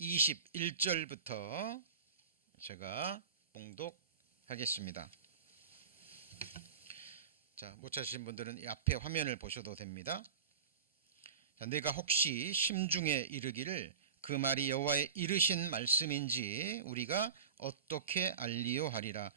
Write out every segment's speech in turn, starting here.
21절부터 제가 봉독하겠습니다. 자, 못 찾으신 분들은 이 앞에 화면을 보셔도 됩니다. 자, 내가 혹시 심중에 이르기를 그 말이 여호와의 이르신 말씀인지 우리가 어떻게 알리요 하리라.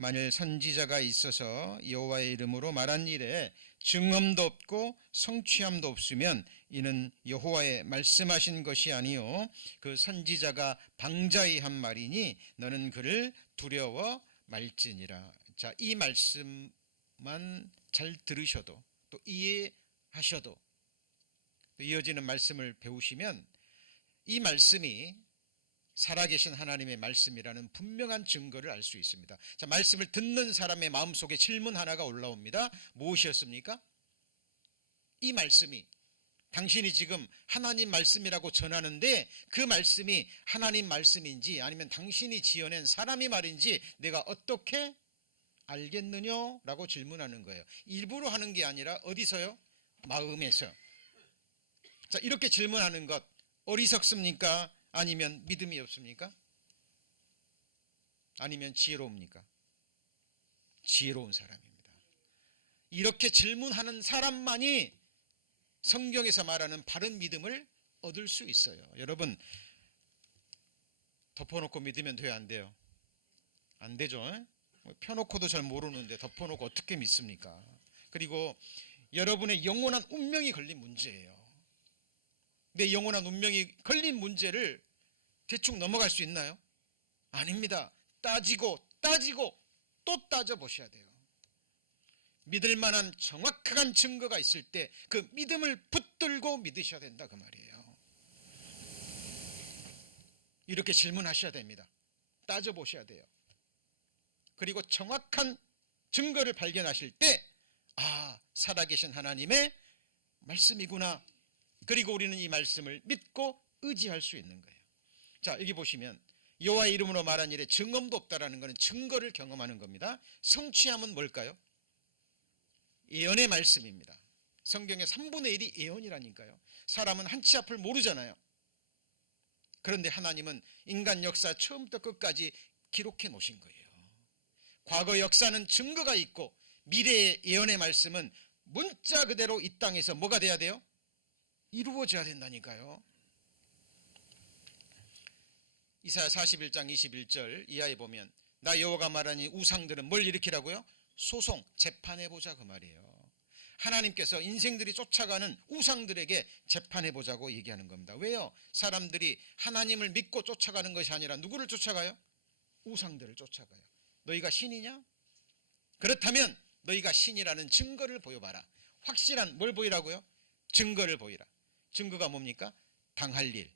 만일 선지자가 있어서 여호와의 이름으로 말한 일에 증언도 없고 성취함도 없으면 이는 여호와의 말씀하신 것이 아니요 그 선지자가 방자히 한 말이니 너는 그를 두려워 말지니라. 자, 이 말씀만 잘 들으셔도 또 이해하셔도 또 이어지는 말씀을 배우시면 이 말씀이 살아계신 하나님의 말씀이라는 분명한 증거를 알 수 있습니다. 자, 말씀을 듣는 사람의 마음속에 질문 하나가 올라옵니다. 무엇이었습니까? 이 말씀이 당신이 지금 하나님 말씀이라고 전하는데 그 말씀이 하나님 말씀인지 아니면 당신이 지어낸 사람이 말인지 내가 어떻게 알겠느냐? 라고 질문하는 거예요. 일부러 하는 게 아니라 어디서요? 마음에서. 자, 이렇게 질문하는 것 어리석습니까? 아니면 믿음이 없습니까? 아니면 지혜로웁니까? 지혜로운 사람입니다. 이렇게 질문하는 사람만이 성경에서 말하는 바른 믿음을 얻을 수 있어요. 여러분, 덮어놓고 믿으면 돼요? 안 돼요? 안 되죠? 펴놓고도 잘 모르는데 덮어놓고 어떻게 믿습니까? 그리고 여러분의 영원한 운명이 걸린 문제예요. 내 영원한 운명이 걸린 문제를 대충 넘어갈 수 있나요? 아닙니다. 따지고 또 따져보셔야 돼요. 믿을 만한 정확한 증거가 있을 때 그 믿음을 붙들고 믿으셔야 된다 그 말이에요. 이렇게 질문하셔야 됩니다. 따져보셔야 돼요. 그리고 정확한 증거를 발견하실 때 살아계신 하나님의 말씀이구나. 그리고 우리는 이 말씀을 믿고 의지할 수 있는 거예요. 자, 여기 보시면 여호와의 이름으로 말한 일에 증언도 없다라는 것은 증거를 경험하는 겁니다. 성취함은 뭘까요? 예언의 말씀입니다. 성경의 3분의 1이 예언이라니까요. 사람은 한치 앞을 모르잖아요. 그런데 하나님은 인간 역사 처음부터 끝까지 기록해 놓으신 거예요. 과거 역사는 증거가 있고 미래의 예언의 말씀은 문자 그대로 이 땅에서 뭐가 돼야 돼요? 이루어져야 된다니까요. 이사야 41장 21절 이하에 보면 나 여호와가 말하니 우상들은 뭘 일으키라고요? 소송, 재판해보자 그 말이에요. 하나님께서 인생들이 쫓아가는 우상들에게 재판해보자고 얘기하는 겁니다. 왜요? 사람들이 하나님을 믿고 쫓아가는 것이 아니라 누구를 쫓아가요? 우상들을 쫓아가요. 너희가 신이냐? 그렇다면 너희가 신이라는 증거를 보여봐라. 확실한 뭘 보이라고요? 증거를 보이라. 증거가 뭡니까? 당할 일.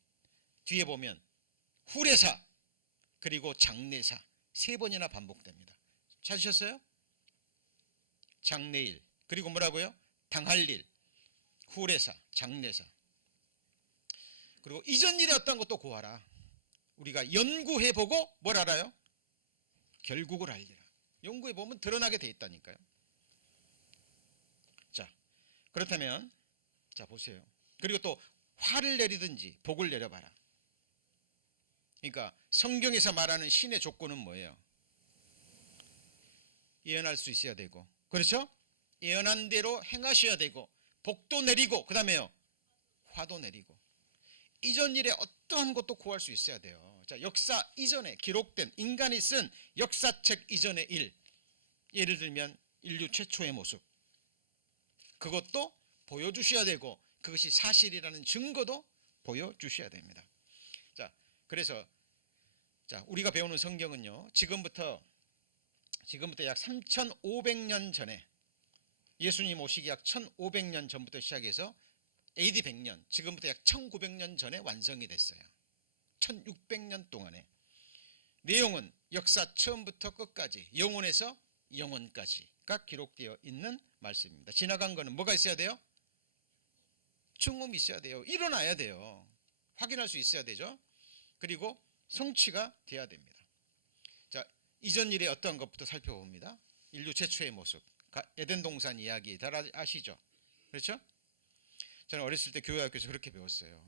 뒤에 보면 후레사 그리고 장례사 3번이나 반복됩니다. 찾으셨어요? 장례일 그리고 뭐라고요? 당할 일, 후레사, 장례사. 그리고 이전 일에 어떤 것도 고하라. 우리가 연구해보고 뭘 알아요? 결국을 알리라. 연구해보면 드러나게 돼 있다니까요. 자, 그렇다면 자 보세요. 그리고 또 화를 내리든지 복을 내려봐라. 그러니까 성경에서 말하는 신의 조건은 뭐예요? 예언할 수 있어야 되고, 그렇죠? 예언한 대로 행하셔야 되고, 복도 내리고, 그 다음에요 화도 내리고, 이전 일에 어떠한 것도 구할 수 있어야 돼요. 자, 역사 이전에 기록된 인간이 쓴 역사책 이전의 일, 예를 들면 인류 최초의 모습, 그것도 보여주셔야 되고 그것이 사실이라는 증거도 보여주셔야 됩니다. 자, 그래서 자, 우리가 배우는 성경은요, 지금부터 약 3,500년 전에 예수님 오시기 약 1,500년 전부터 시작해서 AD 100년, 지금부터 약 1900년 전에 완성이 됐어요. 1600년 동안에 내용은 역사 처음부터 끝까지 영원에서 영원까지가 기록되어 있는 말씀입니다. 지나간 거는 뭐가 있어야 돼요? 증언이 있어야 돼요. 일어나야 돼요. 확인할 수 있어야 되죠. 그리고 성취가 돼야 됩니다. 자, 이전 일의 어떤 것부터 살펴봅니다. 인류 최초의 모습, 에덴 동산 이야기 잘 아시죠? 그렇죠? 저는 어렸을 때 교회 학교에서 그렇게 배웠어요.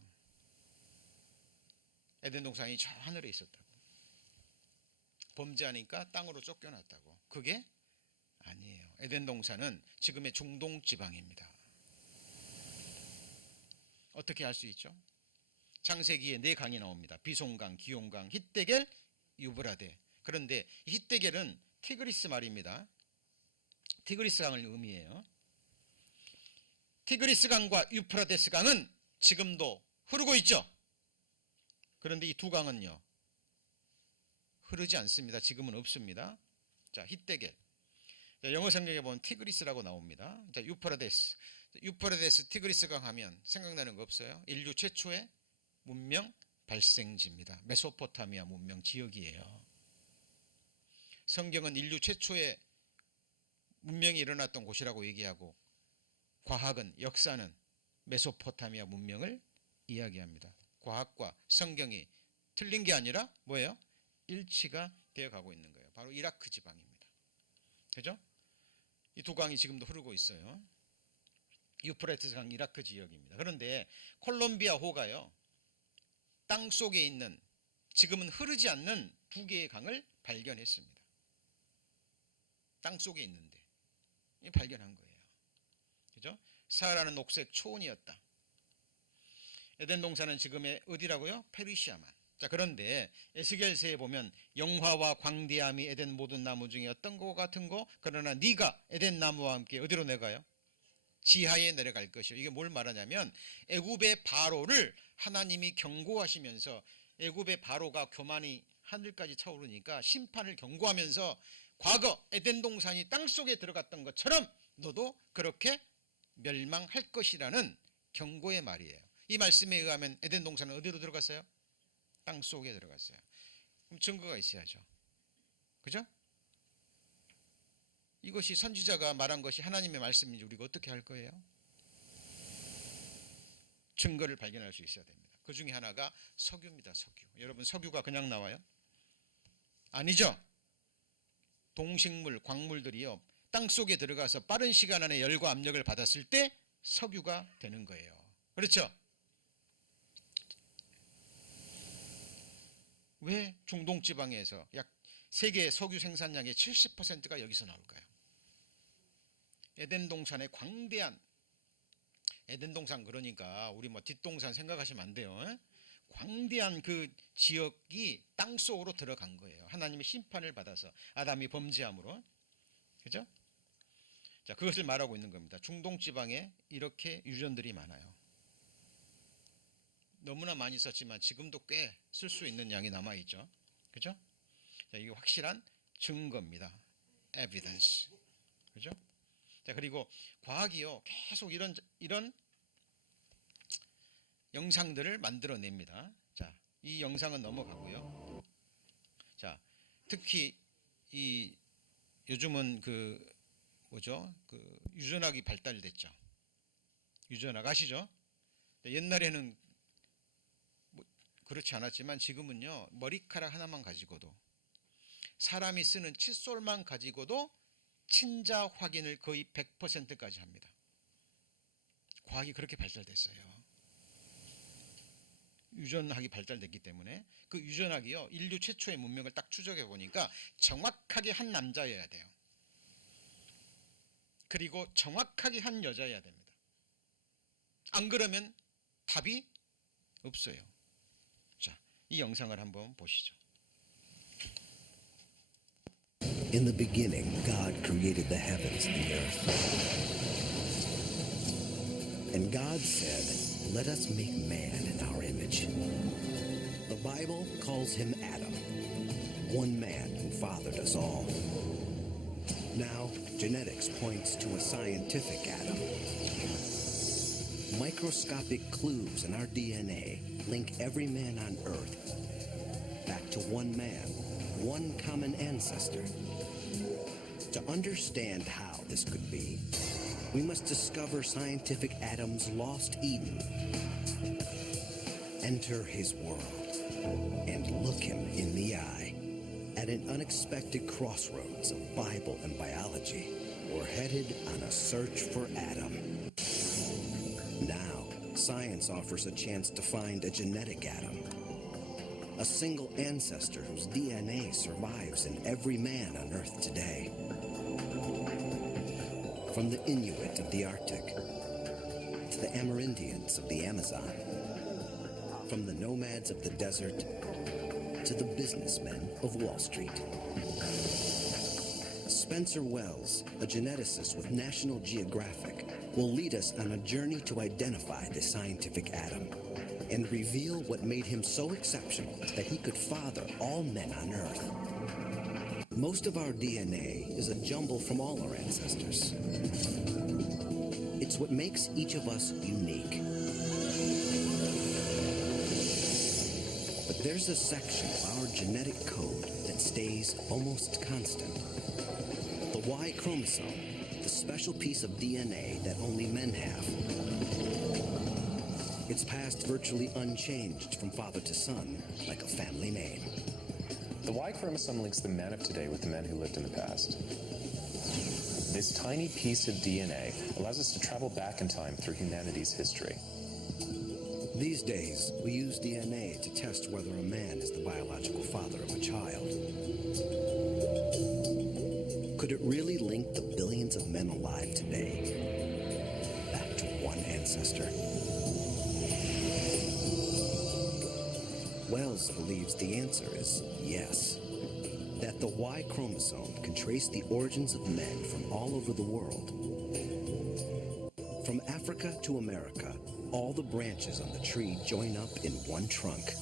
에덴 동산이 저 하늘에 있었다고. 범죄하니까 땅으로 쫓겨났다고. 그게 아니에요. 에덴 동산은 지금의 중동 지방입니다. 어떻게 알 수 있죠? 창세기에 4강이 나옵니다. 비송강, 기용강, hit데겔, 유브라데. 그런데 hit데겔은 티그리스 말입니다. 티그리스 강을 의미해요. 티그리스 강과 유프라데스 강은 지금도 흐르고 있죠. 그런데 이 두 강은요, 흐르지 않습니다. 지금은 없습니다. 자, hit데겔. 영어 성경에 보면 티그리스라고 나옵니다. 자, 유프라데스. 유프라데스 티그리스 강 하면 생각나는 거 없어요? 인류 최초의 문명 발생지입니다. 메소포타미아 문명 지역이에요. 성경은 인류 최초의 문명이 일어났던 곳이라고 얘기하고, 과학은, 역사는 메소포타미아 문명을 이야기합니다. 과학과 성경이 틀린 게 아니라 뭐예요? 일치가 되어 가고 있는 거예요. 바로 이라크 지방입니다. 그죠? 이 두 강이 지금도 흐르고 있어요. 유프라테스 강 이라크 지역입니다. 그런데 콜롬비아 호가요, 땅 속에 있는 지금은 흐르지 않는 2개의 강을 발견했습니다. 땅 속에 있는데 발견한 거예요. 그죠? 사하라는 녹색 초원이었다. 에덴 동산은 지금의 어디라고요? 페르시아만. 자, 그런데 에스겔서에 보면 영화와 광대함이 에덴 모든 나무 중에 어떤 거 같은 거, 그러나 네가 에덴 나무와 함께 어디로 내가요? 지하에 내려갈 것이요. 이게 뭘 말하냐면 애굽의 바로를 하나님이 경고하시면서, 애굽의 바로가 교만이 하늘까지 차오르니까 심판을 경고하면서 과거 에덴 동산이 땅속에 들어갔던 것처럼 너도 그렇게 멸망할 것이라는 경고의 말이에요. 이 말씀에 의하면 에덴 동산은 어디로 들어갔어요? 땅속에 들어갔어요. 그럼 증거가 있어야죠. 그죠? 이것이 선지자가 말한 것이 하나님의 말씀인지 우리가 어떻게 할 거예요? 증거를 발견할 수 있어야 됩니다. 그 중에 하나가 석유입니다. 석유. 여러분, 석유가 그냥 나와요? 아니죠. 동식물, 광물들이요, 땅속에 들어가서 빠른 시간 안에 열과 압력을 받았을 때 석유가 되는 거예요. 그렇죠? 왜 중동 지방에서 약 세계 석유 생산량의 70%가 여기서 나올까요? 에덴 동산의 광대한, 에덴 동산 그러니까 우리 뭐 뒷동산 생각하시면 안 돼요. 광대한 그 지역이 땅 속으로 들어간 거예요. 하나님의 심판을 받아서, 아담이 범죄함으로. 그죠? 자, 그것을 말하고 있는 겁니다. 중동 지방에 이렇게 유전들이 많아요. 너무나 많이 썼지만 지금도 꽤 쓸 수 있는 양이 남아 있죠. 그죠? 자, 이게 확실한 증거입니다. evidence. 그죠? 자, 그리고 과학이요, 계속 이런 영상들을 만들어냅니다. 자, 이 영상은 넘어가고요. 자, 특히 이 요즘은 그 뭐죠? 그 유전학이 발달됐죠. 유전학 아시죠? 옛날에는 뭐 그렇지 않았지만 지금은요, 머리카락 하나만 가지고도, 사람이 쓰는 칫솔만 가지고도 친자 확인을 거의 100%까지 합니다. 과학이 그렇게 발달됐어요. 유전학이 발달됐기 때문에. 그 유전학이요, 인류 최초의 문명을 딱 추적해 보니까 정확하게 한 남자여야 돼요. 그리고 정확하게 한 여자여야 됩니다. 안 그러면 답이 없어요. 자, 이 영상을 한번 보시죠. In the beginning, God created the heavens and the earth. And God said, "Let us make man in our image." The Bible calls him Adam, one man who fathered us all. Now, genetics points to a scientific Adam. Microscopic clues in our DNA link every man on Earth back to one man, one common ancestor. To understand how this could be, we must discover scientific Adam's lost Eden, enter his world, and look him in the eye. At an unexpected crossroads of Bible and biology, we're headed on a search for Adam. Now, science offers a chance to find a genetic Adam. a single ancestor whose DNA survives in every man on Earth today. From the Inuit of the Arctic to the Amerindians of the Amazon, from the nomads of the desert to the businessmen of Wall Street. Spencer Wells, a geneticist with National Geographic, will lead us on a journey to identify the scientific atom and reveal what made him so exceptional that he could father all men on Earth. Most of our DNA is a jumble from all our ancestors. It's what makes each of us unique. But there's a section of our genetic code that stays almost constant. The Y chromosome, the special piece of DNA that only men have. It's passed virtually unchanged from father to son, like a family name. The Y chromosome links the men of today with the men who lived in the past. This tiny piece of DNA allows us to travel back in time through humanity's history. These days, we use DNA to test whether a man is the biological father of a child. Could it really link the billions of men alive today back to one ancestor? Wells believes the answer is yes. That the Y chromosome can trace the origins of men from all over the world. From Africa to America, all the branches on the tree join up in one trunk.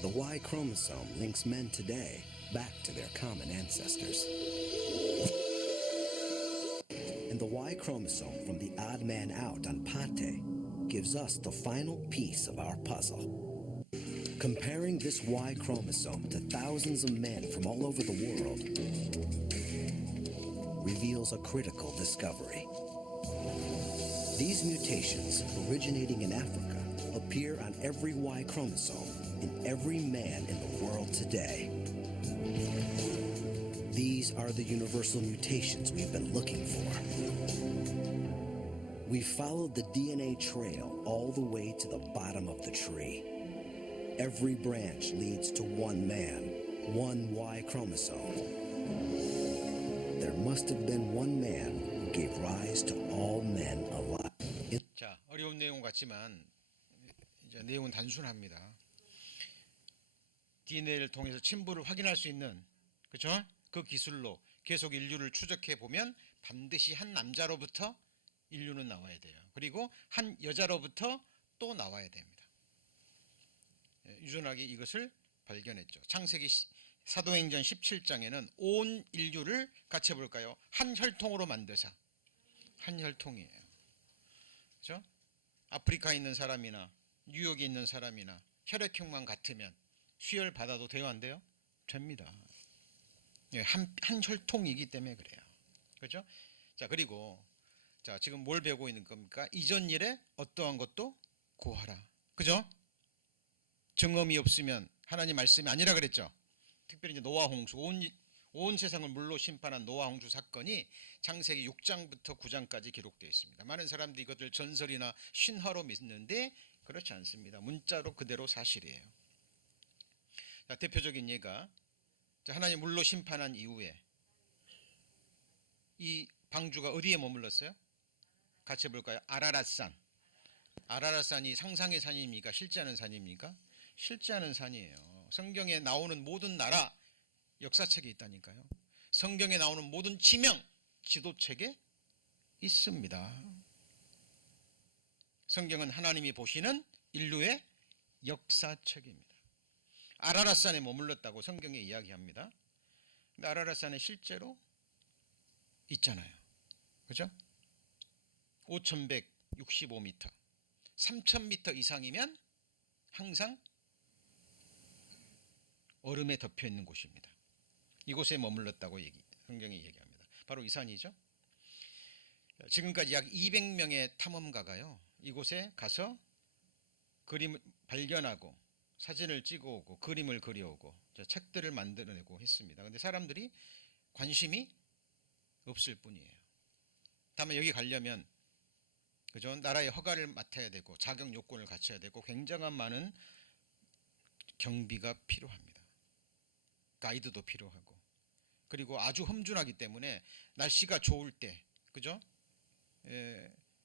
The Y chromosome links men today back to their common ancestors. And the Y chromosome from the odd man out on Pate gives us the final piece of our puzzle. Comparing this Y chromosome to thousands of men from all over the world reveals a critical discovery. These mutations, originating in Africa, appear on every Y chromosome in every man in the world today. These are the universal mutations we've been looking for. We've followed the DNA trail all the way to the bottom of the tree. Every branch leads to one man, one Y chromosome. There must have been one man who gave rise to all men alive. 자, 어려운 내용 같지만 이제 내용은 단순합니다. DNA를 통해서 친부를 확인할 수 있는, 그렇죠? 그 기술로 계속 인류를 추적해 보면 반드시 한 남자로부터 인류는 나와야 돼요. 그리고 한 여자로부터 또 나와야 됩니다. 유전학이 이것을 발견했죠. 창세기 사도행전 17장에는 온 인류를 같이 해볼까요? 한 혈통으로 만드사. 한 혈통이에요. 그렇죠? 아프리카에 있는 사람이나 뉴욕에 있는 사람이나 혈액형만 같으면 수혈 받아도 돼요, 안 돼요? 됩니다. 한 혈통이기 때문에 그래요. 그렇죠? 자, 그리고 자, 지금 뭘 배우고 있는 겁니까? 이전 일에 어떠한 것도 고하라. 그죠? 증언이 없으면 하나님 말씀이 아니라 그랬죠. 특별히 이제 노아 홍수, 온 세상을 물로 심판한 노아 홍수 사건이 창세기 6장부터 9장까지 기록되어 있습니다. 많은 사람들이 이것을 전설이나 신화로 믿는데 그렇지 않습니다. 문자로 그대로 사실이에요. 자, 대표적인 예가, 자, 하나님 물로 심판한 이후에 이 방주가 어디에 머물렀어요? 같이 해볼까요? 아라랏산. 아라랏산이 상상의 산입니까? 실제하는 산입니까? 실제하는 산이에요. 성경에 나오는 모든 나라 역사책에 있다니까요. 성경에 나오는 모든 지명 지도책에 있습니다. 성경은 하나님이 보시는 인류의 역사책입니다. 아라랏산에 머물렀다고 성경에 이야기합니다. 근데 아라랏산에 실제로 있잖아요. 그죠? 5165m, 3000m 이상이면 항상 얼음에 덮여 있는 곳입니다. 이곳에 머물렀다고 성경이 얘기합니다. 바로 이 산이죠. 지금까지 약 200명의 탐험가가요, 이곳에 가서 그림을 발견하고 사진을 찍어오고 그림을 그려오고 책들을 만들어내고 했습니다. 그런데 사람들이 관심이 없을 뿐이에요. 다만 여기 가려면 그죠? 나라의 허가를 맡아야 되고 자격 요건을 갖춰야 되고 굉장한 많은 경비가 필요합니다. 가이드도 필요하고. 그리고 아주 험준하기 때문에 날씨가 좋을 때, 그죠?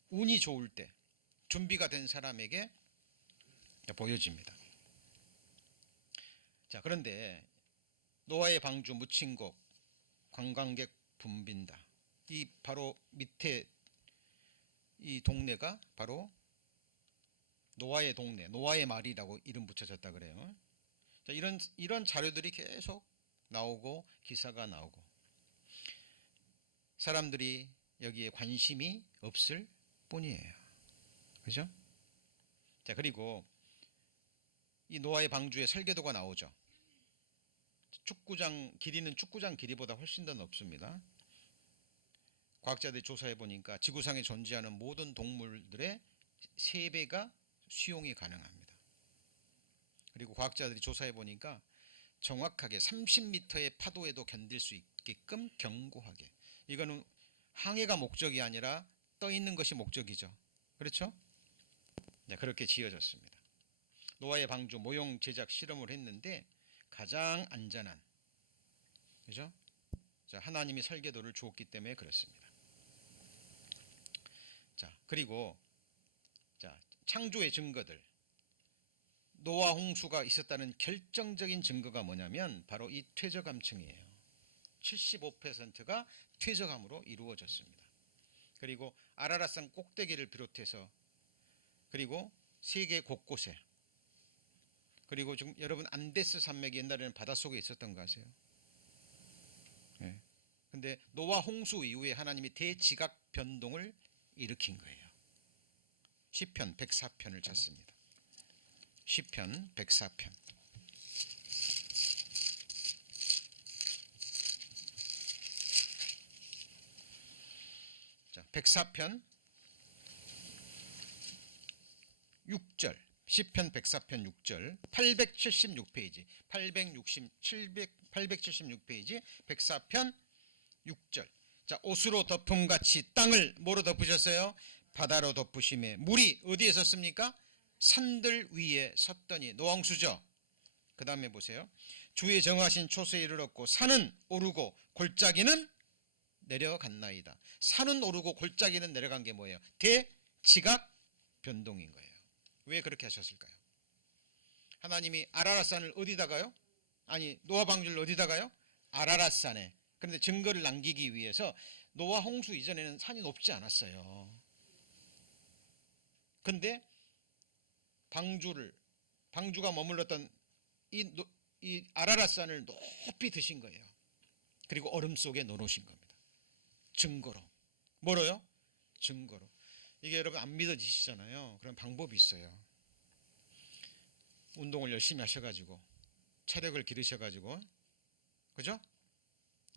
운이 좋을 때 준비가 된 사람에게 보여집니다. 자, 그런데 노아의 방주 묻힌곡 관광객 붐빈다. 이 바로 밑에 이 동네가 바로 노아의 동네, 노아의 말이라고 이름 붙여졌다 그래요. 자, 이런 자료들이 계속 나오고 기사가 나오고 사람들이 여기에 관심이 없을 뿐이에요. 그죠? 자, 그리고 이 노아의 방주에 설계도가 나오죠. 축구장 길이는 축구장 길이보다 훨씬 더 넓습니다. 과학자들이 조사해 보니까 지구상에 존재하는 모든 동물들의 3배가 수용이 가능합니다. 그리고 과학자들이 조사해 보니까 정확하게 30m의 파도에도 견딜 수 있게끔 견고하게. 이거는 항해가 목적이 아니라 떠 있는 것이 목적이죠. 그렇죠? 네, 그렇게 지어졌습니다. 노아의 방주 모형 제작 실험을 했는데 가장 안전한, 그죠? 자, 하나님이 설계도를 주었기 때문에 그렇습니다. 자, 그리고 자, 창조의 증거들. 노아 홍수가 있었다는 결정적인 증거가 뭐냐면 바로 이 퇴적암층이에요. 75%가 퇴적암으로 이루어졌습니다. 그리고 아라랏산 꼭대기를 비롯해서 그리고 세계 곳곳에 그리고 지금 여러분 안데스 산맥이 옛날에는 바닷속에 있었던 거 아세요? 네. 근데 노아 홍수 이후에 하나님이 대지각 변동을 일으킨 거예요. 시편 104편을 찾습니다. 시편 104편. 자, 104편 6절. 시편 104편 6절 876페이지 876페이지 104편 6절. 자, 옷으로 덮음같이 땅을 뭐로 덮으셨어요? 바다로 덮으심에 물이 어디에 섰습니까? 산들 위에 섰더니 노홍수죠. 그 다음에 보세요. 주의 정하신 초소에 이르렀고 산은 오르고 골짜기는 내려갔나이다. 산은 오르고 골짜기는 내려간 게 뭐예요? 대지각 변동인 거예요. 왜 그렇게 하셨을까요? 하나님이 아라랏산을 어디다가요? 아니 노아 방주를 어디다가요? 아라랏산에. 그런데 증거를 남기기 위해서 노아 홍수 이전에는 산이 높지 않았어요. 근데 방주가 머물렀던 이 아라랏산을 높이 드신 거예요. 그리고 얼음 속에 넣어놓으신 겁니다. 증거로. 뭐로요? 증거로. 이게 여러분 안 믿어지시잖아요. 그런 방법이 있어요. 운동을 열심히 하셔가지고 체력을 기르셔가지고, 그죠?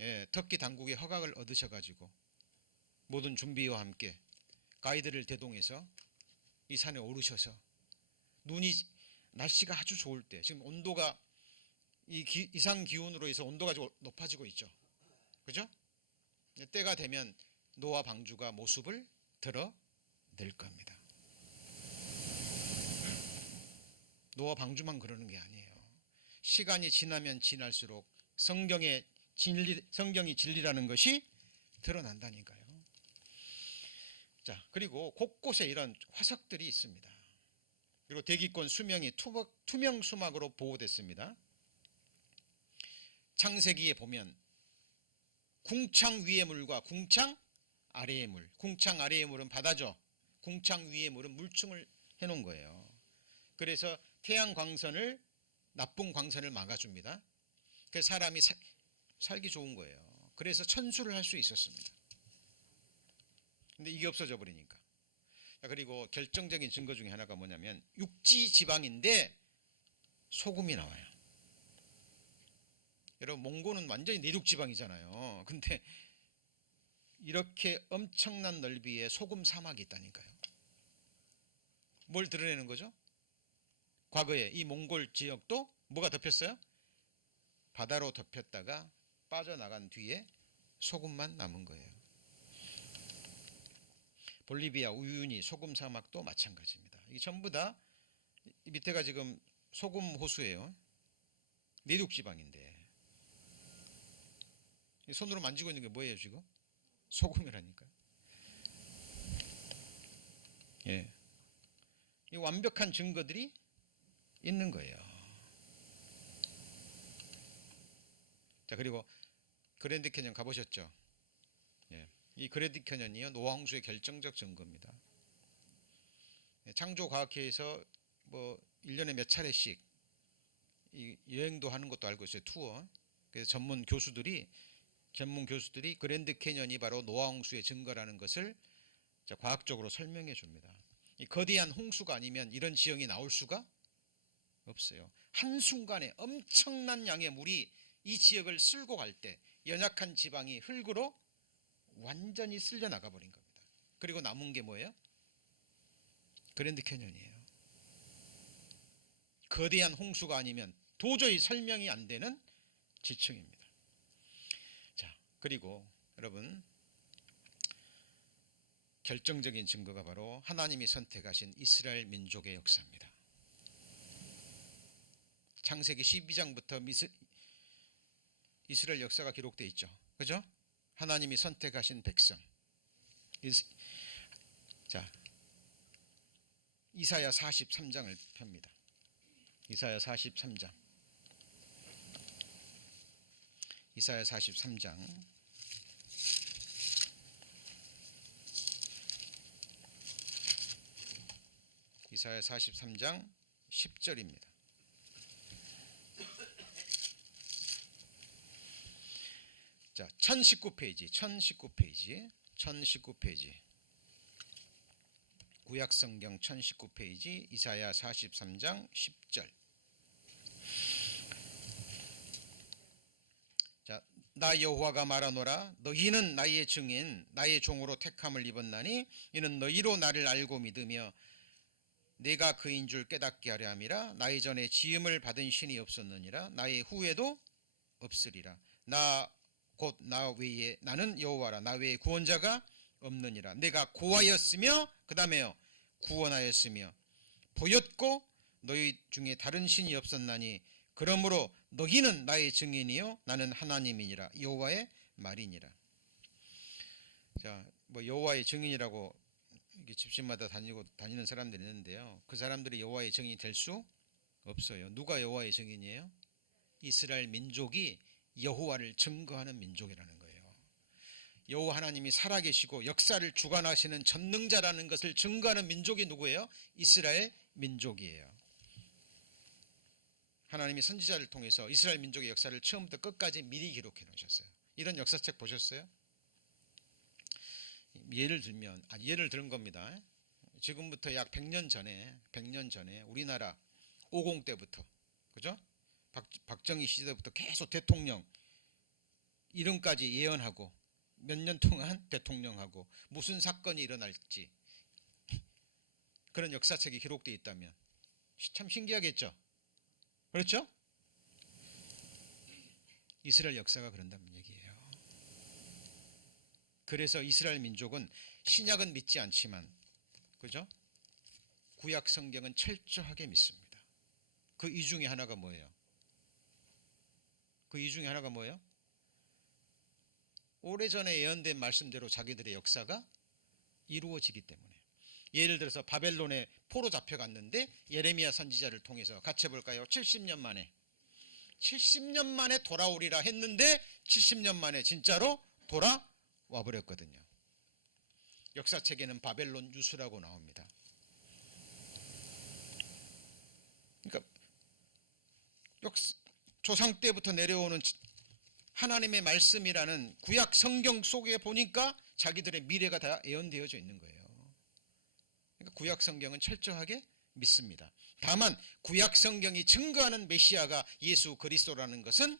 예, 터키 당국의 허가를 얻으셔가지고 모든 준비와 함께 가이드를 대동해서 이 산에 오르셔서 날씨가 아주 좋을 때, 지금 온도가 이상 기온으로 해서 온도가 높아지고 있죠. 그죠? 때가 되면 노아 방주가 모습을 드러낼 겁니다. 노아 방주만 그러는 게 아니에요. 시간이 지나면 지날수록 성경이 진리라는 것이 드러난다니까요. 자, 그리고 곳곳에 이런 화석들이 있습니다. 그리고 대기권 수명이 투명 수막으로 보호됐습니다. 창세기에 보면 궁창 위의 물과 궁창 아래의 물, 궁창 아래의 물은 바다죠. 궁창 위의 물은 물층을 해놓은 거예요. 그래서 태양 광선을, 나쁜 광선을 막아줍니다. 그래서 사람이 살기 좋은 거예요. 그래서 천수를 할 수 있었습니다. 근데 이게 없어져 버리니까. 그리고 결정적인 증거 중에 하나가 뭐냐면 육지 지방인데 소금이 나와요. 여러분 몽고는 완전히 내륙 지방이잖아요. 근데 이렇게 엄청난 넓이에 소금 사막이 있다니까요. 뭘 드러내는 거죠? 과거에 이 몽골 지역도 뭐가 덮였어요? 바다로 덮였다가 빠져나간 뒤에 소금만 남은 거예요. 볼리비아, 우유니, 소금 사막도 마찬가지입니다. 이게 전부 다 밑에가 지금 소금 호수예요. 내륙 지방인데 손으로 만지고 있는 게 뭐예요 지금? 소금이라니까요. 예, 이 완벽한 증거들이 있는 거예요. 자, 그리고 그랜드 캐년 가보셨죠? 예, 이 그랜드 캐년이요 노아 홍수의 결정적 증거입니다. 예, 창조과학회에서 뭐 1년에 몇 차례씩 이 여행도 하는 것도 알고 있어요. 투어. 그래서 전문 교수들이 그랜드 캐년이 바로 노아 홍수의 증거라는 것을 과학적으로 설명해 줍니다. 이 거대한 홍수가 아니면 이런 지형이 나올 수가 없어요. 한순간에 엄청난 양의 물이 이 지역을 쓸고 갈 때 연약한 지방이 흙으로 완전히 쓸려 나가 버린 겁니다. 그리고 남은 게 뭐예요? 그랜드 캐년이에요. 거대한 홍수가 아니면 도저히 설명이 안 되는 지층입니다. 자, 그리고 여러분 결정적인 증거가 바로 하나님이 선택하신 이스라엘 민족의 역사입니다. 창세기 12장부터 이스라엘 역사가 기록되어 있죠. 그죠? 하나님이 선택하신 백성. 자, 이사야 43장을 펴니다. 이사야 43장. 이사야 43장. 이사야 43장 10절입니다. 자, 1019페이지. 구약성경 1019페이지 이사야 43장 10절. 자, 나 여호와가 말하노라 너희는 나의 증인 나의 종으로 택함을 입었나니 이는 너희로 나를 알고 믿으며 내가 그인 줄 깨닫게 하려 함이라. 나의 전에 지음을 받은 신이 없었느니라. 나의 후에도 없으리라. 나 외에 나는 여호와라. 나 외에 구원자가 없느니라. 내가 고하였으며 그 다음에요 구원하였으며 보였고 너희 중에 다른 신이 없었나니 그러므로 너희는 나의 증인이요 나는 하나님이니라. 여호와의 말이니라. 자, 뭐 여호와의 증인이라고 이게 집집마다 다니는 사람들이 있는데요. 그 사람들이 여호와의 증인이 될 수 없어요. 누가 여호와의 증인이에요? 이스라엘 민족이 여호와를 증거하는 민족이라는 거예요. 여호와 하나님이 살아계시고 역사를 주관하시는 전능자라는 것을 증거하는 민족이 누구예요? 이스라엘 민족이에요. 하나님이 선지자를 통해서 이스라엘 민족의 역사를 처음부터 끝까지 미리 기록해 놓으셨어요. 이런 역사책 보셨어요? 예를 들은 겁니다. 지금부터 약 100년 전에 우리나라 50 때부터 그죠? 박정희 시대부터 계속 대통령 이름까지 예언하고 몇 년 동안 대통령하고 무슨 사건이 일어날지 그런 역사책이 기록되어 있다면 참 신기하겠죠? 그렇죠? 이스라엘 역사가 그런다는 얘기예요. 그래서 이스라엘 민족은 신약은 믿지 않지만 그죠? 구약 성경은 철저하게 믿습니다. 그 이 중에 하나가 뭐예요? 오래전에 예언된 말씀대로 자기들의 역사가 이루어지기 때문에. 예를 들어서 바벨론에 포로 잡혀갔는데 예레미야 선지자를 통해서 같이 해볼까요? 70년 만에 돌아오리라 했는데 70년 만에 진짜로 돌아와 버렸거든요. 역사책에는 바벨론 유수라고 나옵니다. 그러니까 조상 때부터 내려오는 하나님의 말씀이라는 구약 성경 속에 보니까 자기들의 미래가 다 예언되어져 있는 거예요. 그러니까 구약 성경은 철저하게 믿습니다. 다만 구약 성경이 증거하는 메시아가 예수 그리스도라는 것은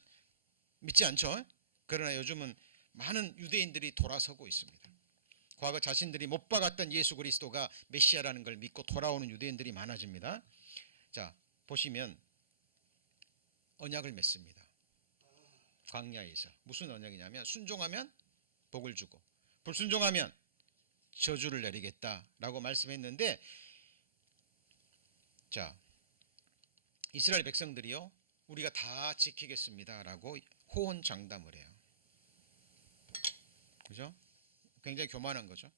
믿지 않죠. 그러나 요즘은 많은 유대인들이 돌아서고 있습니다. 과거 자신들이 못 박았던 예수 그리스도가 메시아라는 걸 믿고 돌아오는 유대인들이 많아집니다. 자, 보시면 언약을 맺습니다. 광야에서 무슨 언약이냐면 순종하면 복을 주고 불순종하면 저주를 내리겠다라고 말씀했는데, 자, 이스라엘 백성들이요, 우리가 다 지키겠습니다라고 호언장담을 해요. 그죠? 굉장히 교만한 거죠.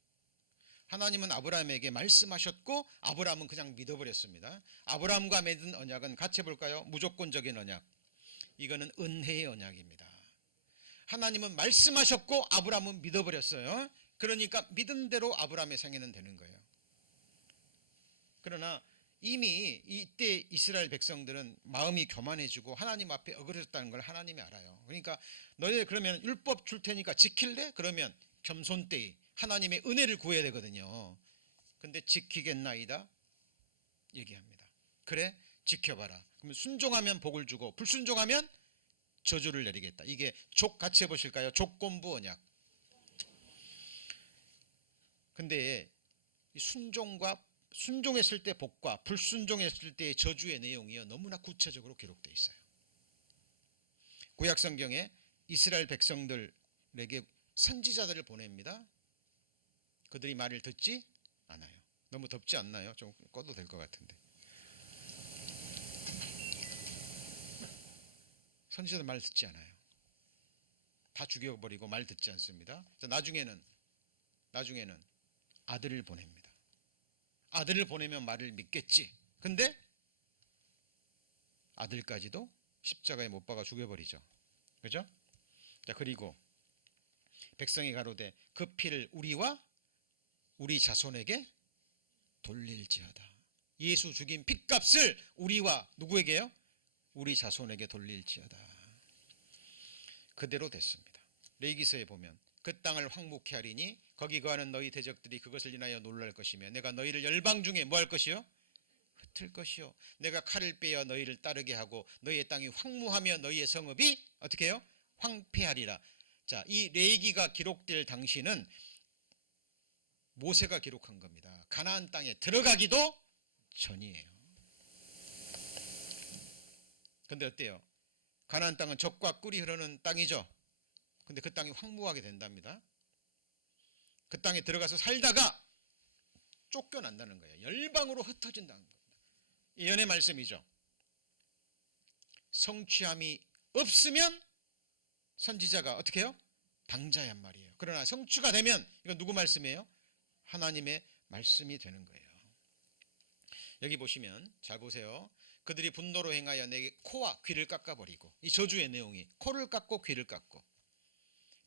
하나님은 아브라함에게 말씀하셨고 아브라함은 그냥 믿어버렸습니다. 아브라함과 맺은 언약은 같이 볼까요? 무조건적인 언약. 이거는 은혜의 언약입니다. 하나님은 말씀하셨고 아브라함은 믿어버렸어요. 그러니까 믿은 대로 아브라함의 생애는 되는 거예요. 그러나 이미 이때 이스라엘 백성들은 마음이 교만해지고 하나님 앞에 어그러졌다는 걸 하나님이 알아요. 그러니까 너희들 그러면 율법 줄 테니까 지킬래? 그러면 겸손되이 하나님의 은혜를 구해야 되거든요. 근데 지키겠나이다 얘기합니다. 그래, 지켜봐라. 그러면 순종하면 복을 주고 불순종하면 저주를 내리겠다. 이게 같이 해보실까요? 조건부 언약. 근데 순종했을 때 복과 불순종했을 때의 저주의 내용이요, 너무나 구체적으로 기록되어 있어요. 구약 성경에 이스라엘 백성들에게 선지자들을 보냅니다. 그들이 말을 듣지 않아요. 너무 덥지 않나요? 좀 꺼도 될 것 같은데. 선지자들 말 듣지 않아요. 다 죽여버리고 말 듣지 않습니다. 나중에는 아들을 보냅니다. 아들을 보내면 말을 믿겠지. 근데 아들까지도 십자가에 못 박아 죽여버리죠. 그죠? 자, 그리고 백성이 가로되 그 피를 우리와 우리 자손에게 돌릴지어다. 예수 죽인 핏값을 우리와 누구에게요? 우리 자손에게 돌릴지어다. 그대로 됐습니다. 레위기서에 보면 그 땅을 황무케 하리니 거기 거하는 너희 대적들이 그것을 인하여 놀랄 것이며 내가 너희를 열방 중에 뭐 할 것이요? 흩을 것이요. 내가 칼을 빼어 너희를 따르게 하고 너희의 땅이 황무하며 너희의 성읍이 어떻게 해요? 황폐하리라. 자, 이 레위기가 기록될 당시는 모세가 기록한 겁니다. 가나안 땅에 들어가기도 전이에요. 근데 어때요? 가나안 땅은 젖과 꿀이 흐르는 땅이죠. 근데 그 땅이 황무하게 된답니다. 그 땅에 들어가서 살다가 쫓겨난다는 거예요. 열방으로 흩어진다는 겁니다. 예언의 말씀이죠. 성취함이 없으면 선지자가 어떻게 해요? 방자란 말이에요. 그러나 성취가 되면 이건 누구 말씀이에요? 하나님의 말씀이 되는 거예요. 여기 보시면 잘 보세요. 그들이 분노로 행하여 내게 코와 귀를 깎아버리고, 이 저주의 내용이 코를 깎고 귀를 깎고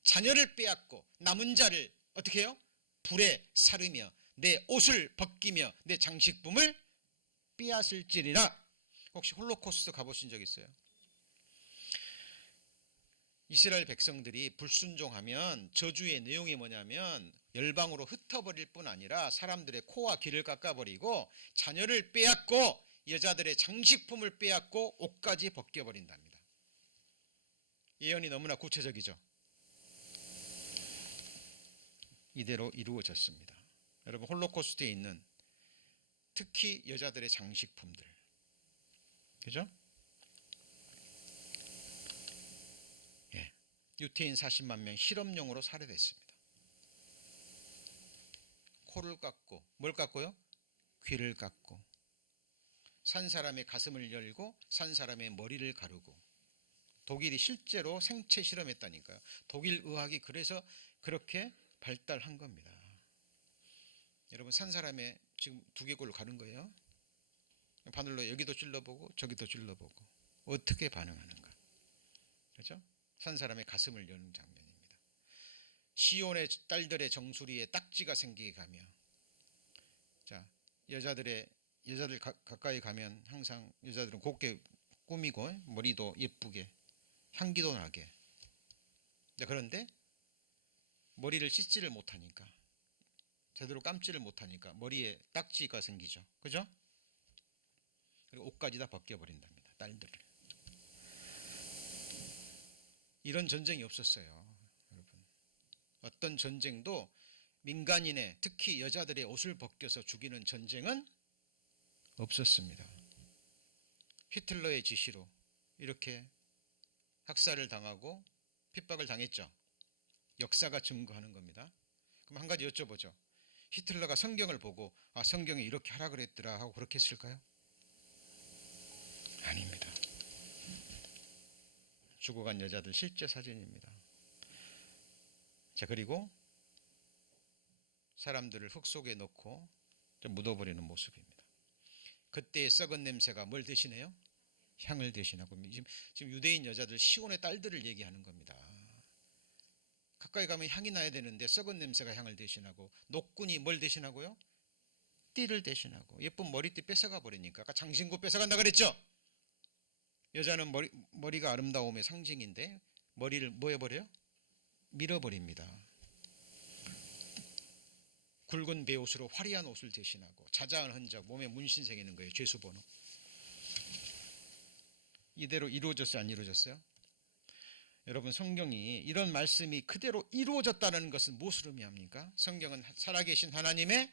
자녀를 빼앗고 남은 자를 어떻게 해요? 불에 사르며 내 옷을 벗기며 내 장식품을 빼앗을지니라. 혹시 홀로코스트 가보신 적 있어요? 이스라엘 백성들이 불순종하면 저주의 내용이 뭐냐면 열방으로 흩어버릴 뿐 아니라 사람들의 코와 귀를 깎아버리고 자녀를 빼앗고 여자들의 장식품을 빼앗고 옷까지 벗겨버린답니다. 예언이 너무나 구체적이죠. 이대로 이루어졌습니다. 여러분, 홀로코스트에 있는 특히 여자들의 장식품들, 그죠? 예, 유태인 40만 명 실험용으로 살해됐습니다. 코를 깎고 뭘 깎고요? 귀를 깎고 산 사람의 가슴을 열고 산 사람의 머리를 가르고. 독일이 실제로 생체 실험했다니까요. 독일 의학이 그래서 그렇게 발달한 겁니다. 여러분, 산 사람의 지금 두개골을 가른 거예요. 바늘로 여기도 찔러보고 저기도 찔러보고 어떻게 반응하는가. 그렇죠? 산 사람의 가슴을 여는 장면입니다. 시온의 딸들의 정수리에 딱지가 생기게 가며, 자, 여자들 가까이 가면 항상 여자들은 곱게 꾸미고 머리도 예쁘게 향기도 나게. 그런데 머리를 씻지를 못하니까, 제대로 감지를 못하니까 머리에 딱지가 생기죠. 그죠? 그리고 옷까지 다 벗겨버린답니다. 딸들을. 이런 전쟁이 없었어요. 여러분, 어떤 전쟁도 민간인의, 특히 여자들의 옷을 벗겨서 죽이는 전쟁은 없었습니다. 히틀러의 지시로 이렇게 학살을 당하고 핍박을 당했죠. 역사가 증거하는 겁니다. 그럼 한 가지 여쭤보죠. 히틀러가 성경을 보고 아 성경에 이렇게 하라 그랬더라 하고 그렇게 했을까요? 아닙니다. 죽어간 여자들 실제 사진입니다. 자, 그리고 사람들을 흙 속에 넣고 좀 묻어버리는 모습입니다. 그때의 썩은 냄새가 뭘 대신해요? 향을 대신하고. 지금 유대인 여자들 시온의 딸들을 얘기하는 겁니다. 가까이 가면 향이 나야 되는데 썩은 냄새가 향을 대신하고, 녹군이 뭘 대신하고요? 띠를 대신하고. 예쁜 머리띠 뺏어가 버리니까. 아까 장신구 뺏어간다 그랬죠? 여자는 머리가 아름다움의 상징인데 머리를 뭐 해버려요? 밀어버립니다. 굵은 베옷으로 화려한 옷을 대신하고 자자한 흔적, 몸에 문신 새기는 거예요. 죄수번호. 이대로 이루어졌어요? 안 이루어졌어요? 여러분, 성경이 이런 말씀이 그대로 이루어졌다는 것은 무엇을 의미합니까? 성경은 살아계신 하나님의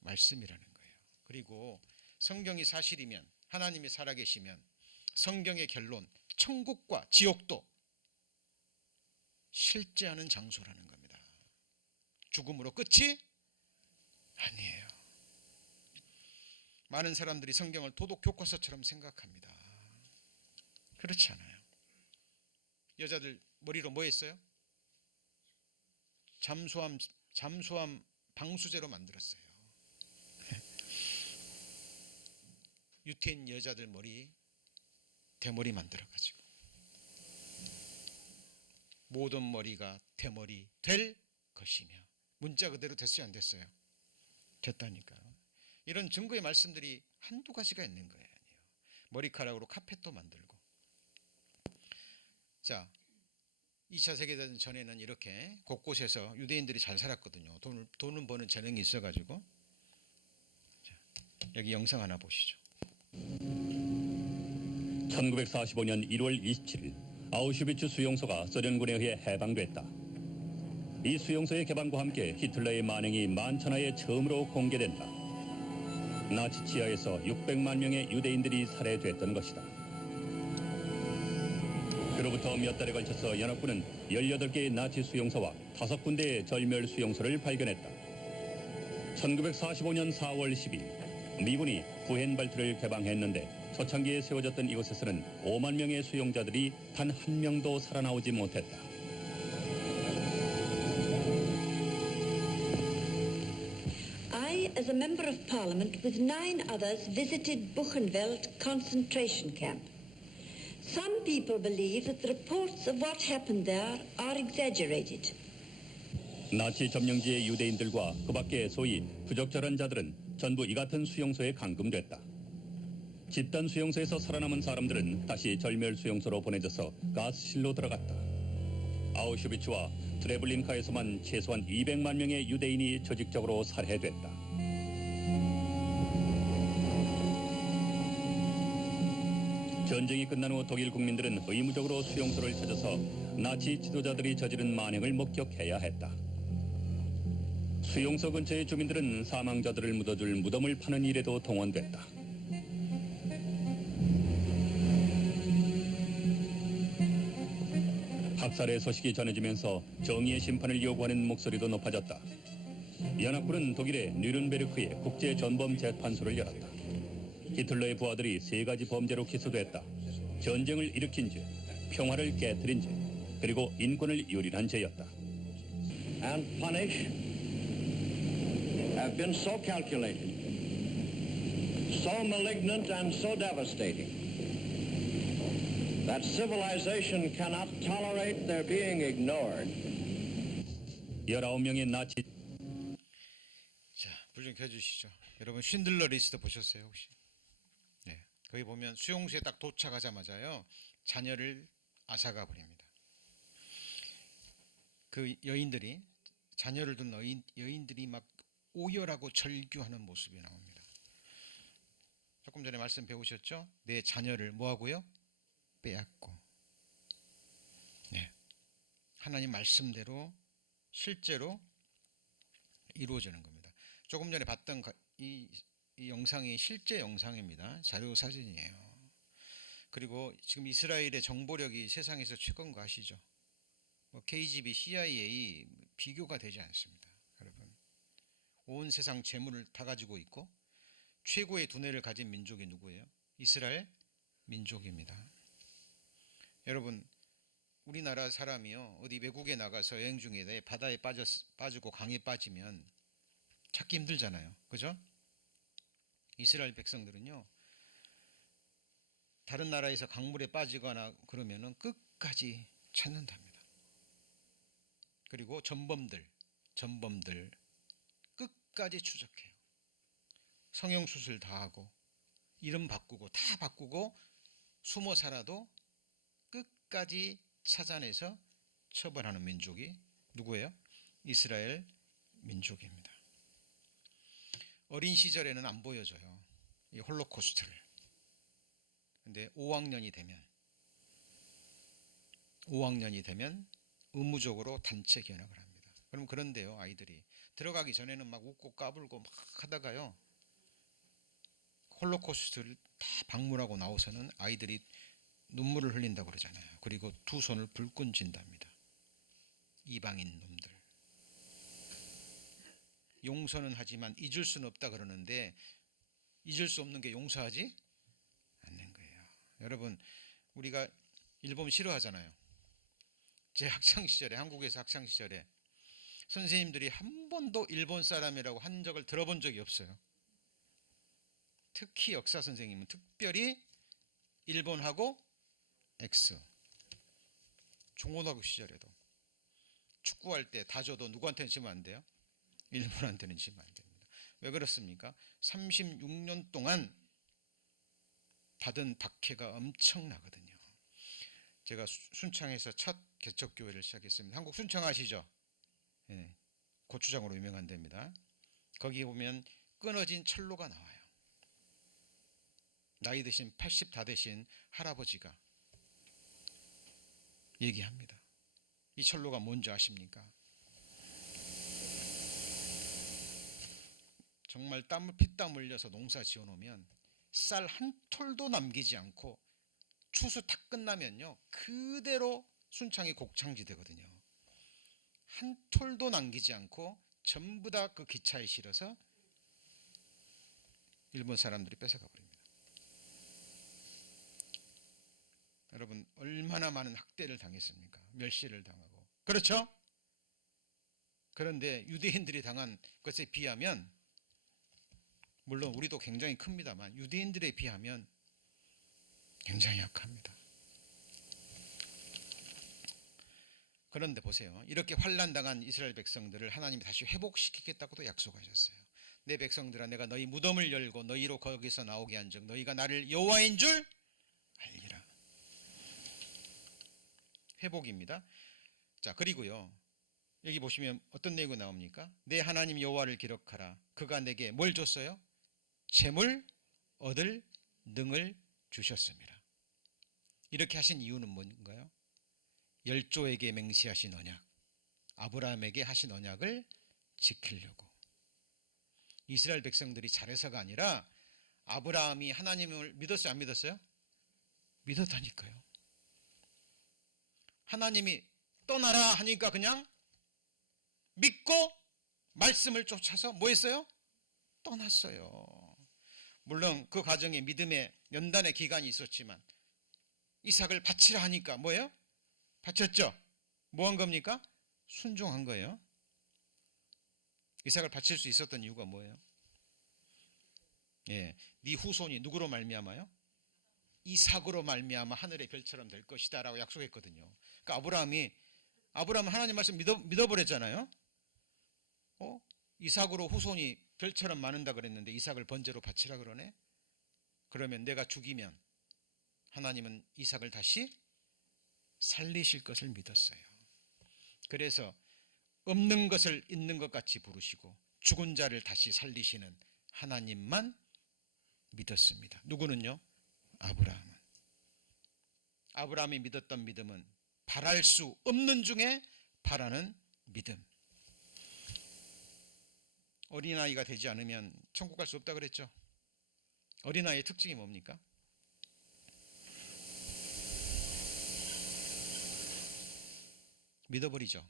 말씀이라는 거예요. 그리고 성경이 사실이면, 하나님이 살아계시면 성경의 결론, 천국과 지옥도 실제하는 장소라는 겁니다. 죽음으로 끝이 아니에요. 많은 사람들이 성경을 도덕 교과서처럼 생각합니다. 그렇지 않아요. 여자들 머리로 뭐 했어요? 잠수함 방수제로 만들었어요. 유태인 여자들 머리 대머리 만들어가지고 모든 머리가 대머리 될 것이며, 문자 그대로 됐어요? 안 됐어요? 됐다니까요. 이런 증거의 말씀들이 한두 가지가 있는 거예요. 머리카락으로 카펫도 만들고. 자, 2차 세계대전 전에는 이렇게 곳곳에서 유대인들이 잘 살았거든요. 돈을 버는 재능이 있어가지고. 자, 여기 영상 하나 보시죠. 1945년 1월 27일 아우슈비츠 수용소가 소련군에 의해 해방됐다. 이 수용소의 개방과 함께 히틀러의 만행이 만천하에 처음으로 공개된다. 나치 치하에서 600만 명의 유대인들이 살해됐던 것이다. 그로부터 몇 달에 걸쳐서 연합군은 18개의 나치 수용소와 5군데의 절멸 수용소를 발견했다. 1945년 4월 10일 미군이 부헨발트를 개방했는데 초창기에 세워졌던 이곳에서는 5만 명의 수용자들이 단 한 명도 살아나오지 못했다. I, as a member of parliament with 9 others, visited Buchenwald concentration camp. Some people believe that the reports of what happened there are exaggerated. 나치 점령지의 유대인들과 그 밖의 소위 부적절한 자들은 전부 이 같은 수용소에 감금됐다. 집단 수용소에서 살아남은 사람들은 다시 절멸 수용소로 보내져서 가스실로 들어갔다. 아우슈비츠와 트레블린카에서만 최소한 200만 명의 유대인이 조직적으로 살해됐다. 전쟁이 끝난 후 독일 국민들은 의무적으로 수용소를 찾아서 나치 지도자들이 저지른 만행을 목격해야 했다. 수용소 근처의 주민들은 사망자들을 묻어줄 무덤을 파는 일에도 동원됐다. 학살의 소식이 전해지면서 정의의 심판을 요구하는 목소리도 높아졌다. 연합군은 독일의 뉘른베르크에 국제 전범 재판소를 열었다. 히틀러의 부하들이 3가지 범죄로 기소됐다. 전쟁을 일으킨 죄, 평화를 깨뜨린 죄, 그리고 인권을 유린한 죄였다. And punish have been so calculated, so malignant and so devastating that civilization cannot tolerate their being ignored. 19명의 나치 자, 불 좀 켜주시죠. 여러분, 쉰들러 리스트 보셨어요 혹시? 네, 거기 보면 수용소에 딱 도착하자마자요 자녀를 앗아가 버립니다. 그 여인들이, 자녀를 둔 여인들이 막 오열하고 절규하는 모습이 나옵니다. 조금 전에 말씀 배우셨죠? 내 자녀를 뭐하고요? 빼앗고. 네, 하나님 말씀대로 실제로 이루어지는 겁니다. 조금 전에 봤던 이 영상이 실제 영상입니다. 자료 사진이에요. 그리고 지금 이스라엘의 정보력이 세상에서 최고인 거 아시죠? 뭐 KGB, CIA 비교가 되지 않습니다. 여러분, 온 세상 재물을 다 가지고 있고 최고의 두뇌를 가진 민족이 누구예요? 이스라엘 민족입니다. 여러분, 우리나라 사람이요, 어디 외국에 나가서 여행 중에 바다에 빠지고 강에 빠지면 찾기 힘들잖아요. 그죠? 이스라엘 백성들은요, 다른 나라에서 강물에 빠지거나 그러면은 끝까지 찾는답니다. 그리고 전범들 끝까지 추적해요. 성형수술 다 하고 이름 바꾸고 다 바꾸고 숨어 살아도 끝까지 찾아내서 처벌하는 민족이 누구예요? 이스라엘 민족입니다. 어린 시절에는 안 보여줘요, 이 홀로코스트를. 근데 5학년이 되면 의무적으로 단체 견학을 합니다. 그럼 그런데요, 아이들이 들어가기 전에는 막 웃고 까불고 막 하다가요, 홀로코스트를 다 방문하고 나와서는 아이들이 눈물을 흘린다고 그러잖아요. 그리고 두 손을 불끈 쥔답니다. 이방인 놈들. 용서는 하지만 잊을 수는 없다 그러는데 잊을 수 없는 게 용서하지 않는 거예요. 여러분, 우리가 일본 싫어하잖아요. 제 학창시절에, 한국에서 학창시절에 선생님들이 한 번도 일본 사람이라고 한 적을 들어본 적이 없어요. 특히 역사 선생님은 특별히 일본하고 X. 중고등학교 시절에도 축구할 때 다 줘도 누구한테는 지면 안 돼요? 일본한테는 지면 안 됩니다. 왜 그렇습니까? 36년 동안 받은 박해가 엄청나거든요. 제가 순창에서 첫 개척교회를 시작했습니다. 한국 순창 아시죠? 네, 고추장으로 유명한 데입니다. 거기 보면 끊어진 철로가 나와요. 나이 드신 80 다 되신 할아버지가 얘기합니다. 이 철로가 뭔지 아십니까? 정말 피땀 흘려서 농사 지어놓으면 쌀 한 톨도 남기지 않고 추수 다 끝나면요, 그대로 순창이 곡창지대거든요. 한 톨도 남기지 않고 전부 다 그 기차에 실어서 일본 사람들이 뺏어가 버립니다. 여러분, 얼마나 많은 학대를 당했습니까? 멸시를 당하고. 그렇죠? 그런데 유대인들이 당한 것에 비하면, 물론 우리도 굉장히 큽니다만 유대인들에 비하면 굉장히 약합니다. 그런데 보세요. 이렇게 환난당한 이스라엘 백성들을 하나님이 다시 회복시키겠다고도 약속하셨어요. 내 백성들아, 내가 너희 무덤을 열고 너희로 거기서 나오게 한즉 너희가 나를 여호와인 줄 알리라. 회복입니다. 자, 그리고요, 여기 보시면 어떤 내용이 나옵니까? 내 하나님 여호와를 기록하라. 그가 내게 뭘 줬어요? 재물 얻을 능을 주셨습니다. 이렇게 하신 이유는 뭔가요? 열조에게 맹세하신 언약, 아브라함에게 하신 언약을 지키려고. 이스라엘 백성들이 잘해서가 아니라 아브라함이 하나님을 믿었어요, 안 믿었어요? 믿었다니까요. 하나님이 떠나라 하니까 그냥 믿고 말씀을 쫓아서 뭐 했어요? 떠났어요. 물론 그 과정에 믿음의 연단의 기간이 있었지만 이삭을 바치라 하니까 뭐예요? 바쳤죠. 뭐 한 겁니까? 순종한 거예요. 이삭을 바칠 수 있었던 이유가 뭐예요? 네 후손이 누구로 말미암아요? 이삭으로 말미암아 하늘의 별처럼 될 것이다 라고 약속했거든요. 그러니까 아브라함은 하나님 말씀 믿어버렸잖아요. 이삭으로 후손이 별처럼 많은다 그랬는데 이삭을 번제로 바치라 그러네. 그러면 내가 죽이면 하나님은 이삭을 다시 살리실 것을 믿었어요. 그래서 없는 것을 있는 것 같이 부르시고 죽은 자를 다시 살리시는 하나님만 믿었습니다. 누구는요? 아브라함이 믿었던 믿음은 바랄 수 없는 중에 바라는 믿음. 어린아이가 되지 않으면 천국 갈 수 없다 그랬죠. 어린아이의 특징이 뭡니까? 믿어버립니다.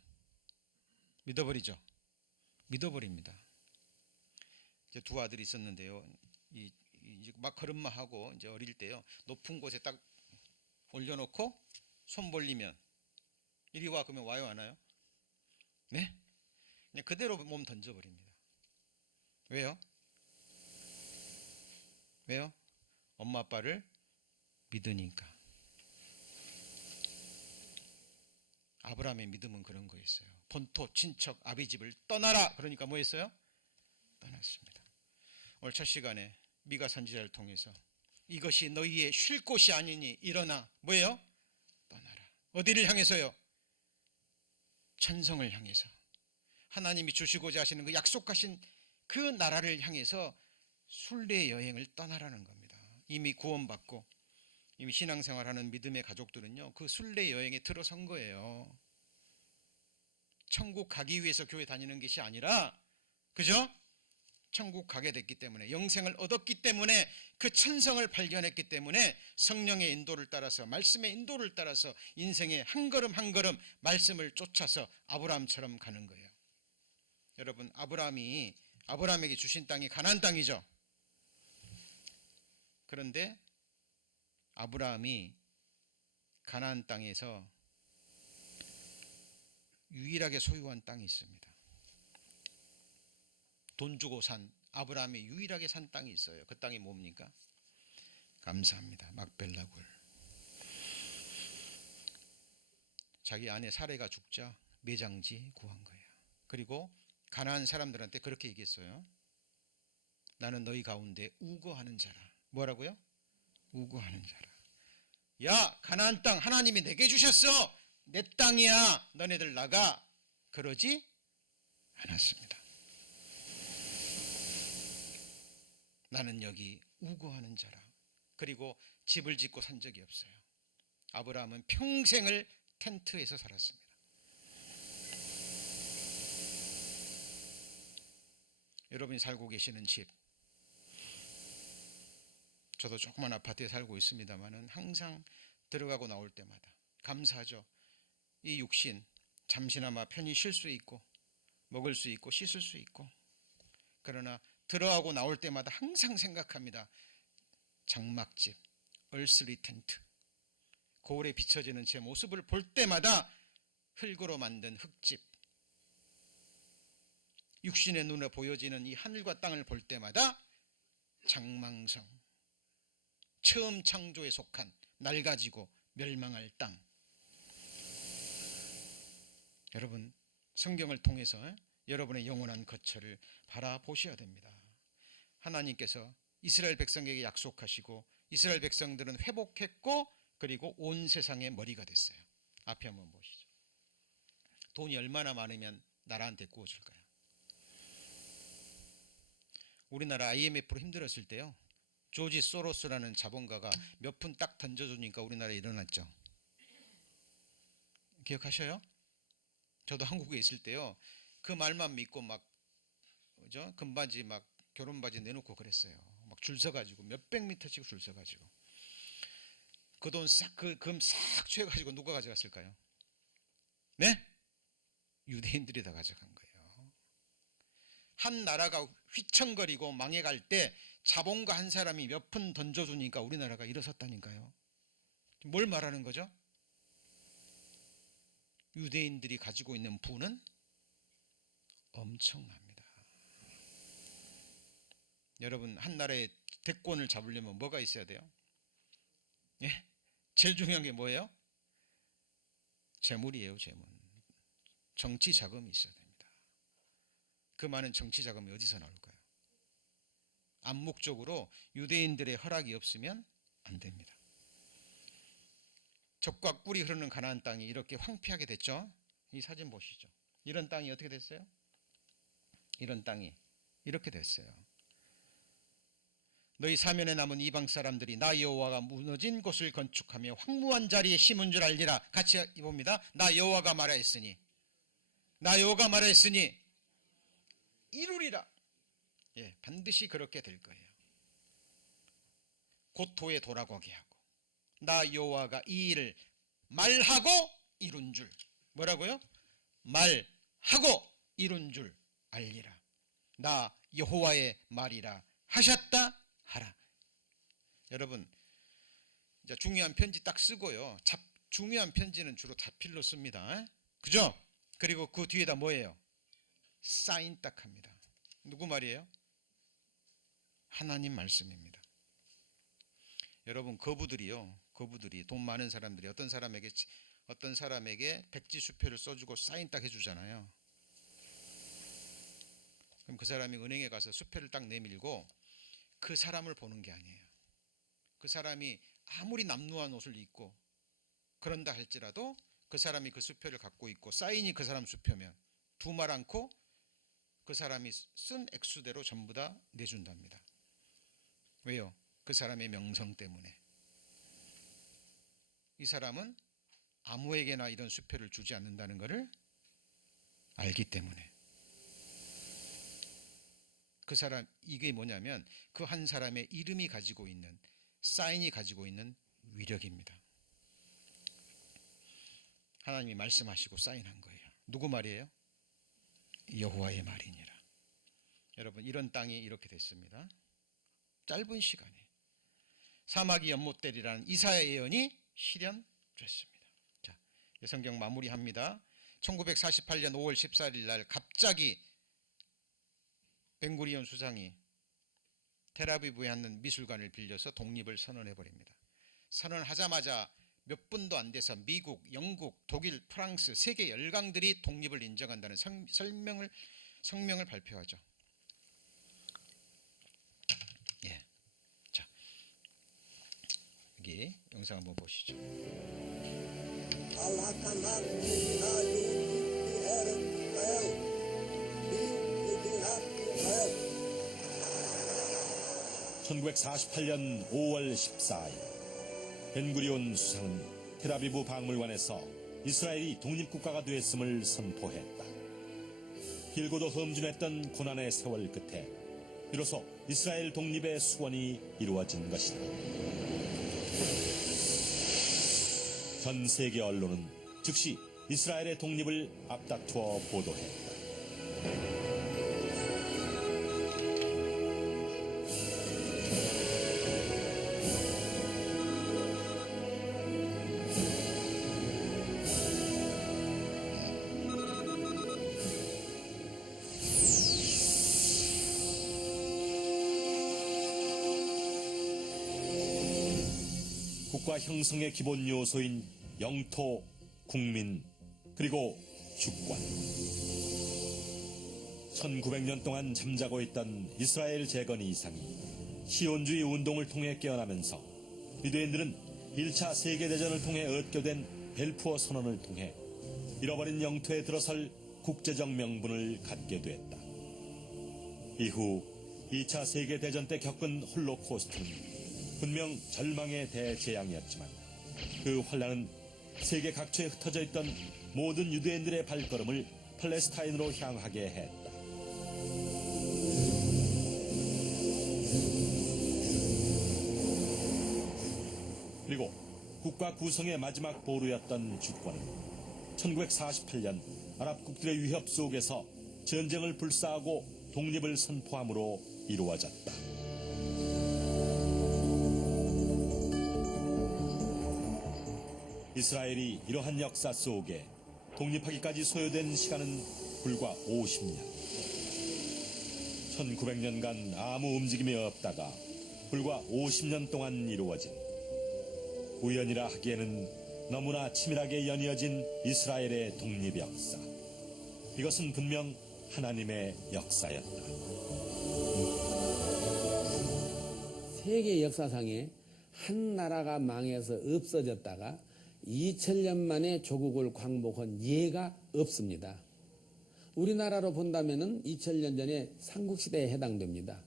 이제 두 아들이 있었는데요. 이제 막 걸음마하고 이제 어릴 때요. 높은 곳에 딱 올려놓고 손 벌리면 이리 와 그러면 와요 안 와요? 네? 그냥 그대로 몸 던져버립니다. 왜요? 왜요? 엄마 아빠를 믿으니까. 아브라함의 믿음은 그런 거였어요. 본토 친척 아비 집을 떠나라. 그러니까 뭐 했어요? 떠났습니다. 오늘 첫 시간에 미가 선지자를 통해서 이것이 너희의 쉴 곳이 아니니 일어나 뭐예요? 떠나라. 어디를 향해서요? 천성을 향해서. 하나님이 주시고자 하시는 그 약속하신 그 나라를 향해서 순례 여행을 떠나라는 겁니다. 이미 구원받고 이미 신앙생활하는 믿음의 가족들은요, 그 순례 여행에 들어선 거예요. 천국 가기 위해서 교회 다니는 것이 아니라, 그죠? 천국 가게 됐기 때문에, 영생을 얻었기 때문에, 그 천성을 발견했기 때문에 성령의 인도를 따라서, 말씀의 인도를 따라서 인생의 한 걸음 한 걸음 말씀을 쫓아서 아브라함처럼 가는 거예요. 여러분, 아브라함에게 주신 땅이 가나안 땅이죠. 그런데 아브라함이 가나안 땅에서 유일하게 소유한 땅이 있습니다. 돈 주고 산, 아브라함이 유일하게 산 땅이 있어요. 그 땅이 뭡니까? 감사합니다. 막벨라 굴. 자기 아내 사레가 죽자 매장지 구한 거예요. 그리고 가나안 사람들한테 그렇게 얘기했어요. 나는 너희 가운데 우거하는 자라. 뭐라고요? 우거하는 자라. 야, 가나안 땅 하나님이 내게 주셨어. 내 땅이야. 너네들 나가. 그러지 않았습니다. 나는 여기 우거하는 자라. 그리고 집을 짓고 산 적이 없어요. 아브라함은 평생을 텐트에서 살았습니다. 여러분이 살고 계시는 집, 저도 조그만 아파트에 살고 있습니다만은 항상 들어가고 나올 때마다 감사하죠. 이 육신 잠시나마 편히 쉴 수 있고 먹을 수 있고 씻을 수 있고, 그러나 들어가고 나올 때마다 항상 생각합니다. 장막집, 얼스리 텐트, 거울에 비춰지는 제 모습을 볼 때마다 흙으로 만든 흙집, 육신의 눈에 보여지는 이 하늘과 땅을 볼 때마다 장망성, 처음 창조에 속한 낡아지고 멸망할 땅. 여러분, 성경을 통해서 여러분의 영원한 거처를 바라보셔야 됩니다. 하나님께서 이스라엘 백성에게 약속하시고 이스라엘 백성들은 회복했고 그리고 온 세상의 머리가 됐어요. 앞에 한번 보시죠. 돈이 얼마나 많으면 나라한테 구워줄까요? 우리나라 IMF로 힘들었을 때요, 조지 소로스라는 자본가가 몇 푼 딱 던져주니까 우리나라에 일어났죠. 기억하셔요? 저도 한국에 있을 때요, 그 말만 믿고 막 그죠? 금바지 막 결혼바지 내놓고 그랬어요. 막 줄 서가지고 몇백 미터씩 줄 서가지고 그 돈 싹, 그 금 싹 취해가지고 누가 가져갔을까요? 네? 유대인들이 다 가져간 거예요. 한 나라가 휘청거리고 망해갈 때 자본가 한 사람이 몇 푼 던져주니까 우리나라가 일어섰다니까요. 뭘 말하는 거죠? 유대인들이 가지고 있는 부는 엄청납니다. 여러분, 한 나라의 대권을 잡으려면 뭐가 있어야 돼요? 예? 제일 중요한 게 뭐예요? 재물이에요, 재물. 정치 자금이 있어야 됩니다. 그 많은 정치 자금이 어디서 나올까요? 암묵적으로 유대인들의 허락이 없으면 안 됩니다. 젖과 꿀이 흐르는 가나안 땅이 이렇게 황폐하게 됐죠. 이 사진 보시죠. 이런 땅이 어떻게 됐어요? 이런 땅이 이렇게 됐어요. 너희 사면에 남은 이방 사람들이 나 여호와가 무너진 곳을 건축하며 황무한 자리에 심은 줄 알리라. 같이 봅니다. 나 여호와가 말하였으니, 나 여호와가 말하였으니 이루리라. 예, 반드시 그렇게 될 거예요. 고토에 돌아가게 하고, 나 여호와가 이 일을 말하고 이룬 줄. 뭐라고요? 말하고 이룬 줄 알리라. 나 여호와의 말이라 하셨다 하라. 여러분, 이제 중요한 편지 딱 쓰고요. 중요한 편지는 주로 자필로 씁니다. 그죠? 그리고 그 뒤에다 뭐예요? 사인 딱 합니다. 누구 말이에요? 하나님 말씀입니다. 여러분, 거부들이 돈 많은 사람들이 어떤 사람에게 백지 수표를 써주고 사인 딱 해주잖아요. 그럼 그 사람이 은행에 가서 수표를 딱 내밀고 그 사람을 보는 게 아니에요. 그 사람이 아무리 남루한 옷을 입고 그런다 할지라도 그 사람이 그 수표를 갖고 있고 사인이 그 사람 수표면 두말 않고 그 사람이 쓴 액수대로 전부 다 내준답니다. 왜요? 그 사람의 명성 때문에. 이 사람은 아무에게나 이런 수표를 주지 않는다는 것을 알기 때문에. 그 사람, 이게 뭐냐면 그 한 사람의 이름이 가지고 있는, 사인이 가지고 있는 위력입니다. 하나님이 말씀하시고 사인한 거예요. 누구 말이에요? 여호와의 말이니라. 여러분, 이런 땅이 이렇게 됐습니다. 짧은 시간에 사막이 연못되리라는 이사야의 예언이 실현됐습니다. 자, 성경 마무리합니다. 1948년 5월 14일 날 갑자기 벤구리온 수상이 텔아비브에 있는 미술관을 빌려서 독립을 선언해 버립니다. 선언하자마자 몇 분도 안 돼서 미국, 영국, 독일, 프랑스 세계 열강들이 독립을 인정한다는 성명을 발표하죠. 예, 자, 여기 영상 한번 보시죠. (1948년 5월 14일) 벤구리온 수상은 텔아비브 박물관에서 이스라엘이 독립국가가 되었음을 선포했다. 길고도 험준했던 고난의 세월 끝에 비로소 이스라엘 독립의 수원이 이루어진 것이다. 전 세계 언론은 즉시 이스라엘의 독립을 앞다투어 보도했다. 국가 형성의 기본 요소인 영토, 국민, 그리고 주권. 1900년 동안 잠자고 있던 이스라엘 재건 이상이 시온주의 운동을 통해 깨어나면서 유대인들은 1차 세계대전을 통해 얻게된 벨푸어 선언을 통해 잃어버린 영토에 들어설 국제적 명분을 갖게 됐다. 이후 2차 세계대전 때 겪은 홀로코스트는 분명 절망의 대재앙이었지만 그 환란은 세계 각처에 흩어져 있던 모든 유대인들의 발걸음을 팔레스타인으로 향하게 했다. 그리고 국가 구성의 마지막 보루였던 주권은 1948년 아랍국들의 위협 속에서 전쟁을 불사하고 독립을 선포함으로 이루어졌다. 이스라엘이 이러한 역사 속에 독립하기까지 소요된 시간은 불과 50년. 1900년간 아무 움직임이 없다가 불과 50년 동안 이루어진, 우연이라 하기에는 너무나 치밀하게 연이어진 이스라엘의 독립 역사. 이것은 분명 하나님의 역사였다. 세계 역사상에 한 나라가 망해서 없어졌다가 2000년 만에 조국을 광복한 예가 없습니다. 우리나라로 본다면은 2000년 전에 삼국시대에 해당됩니다.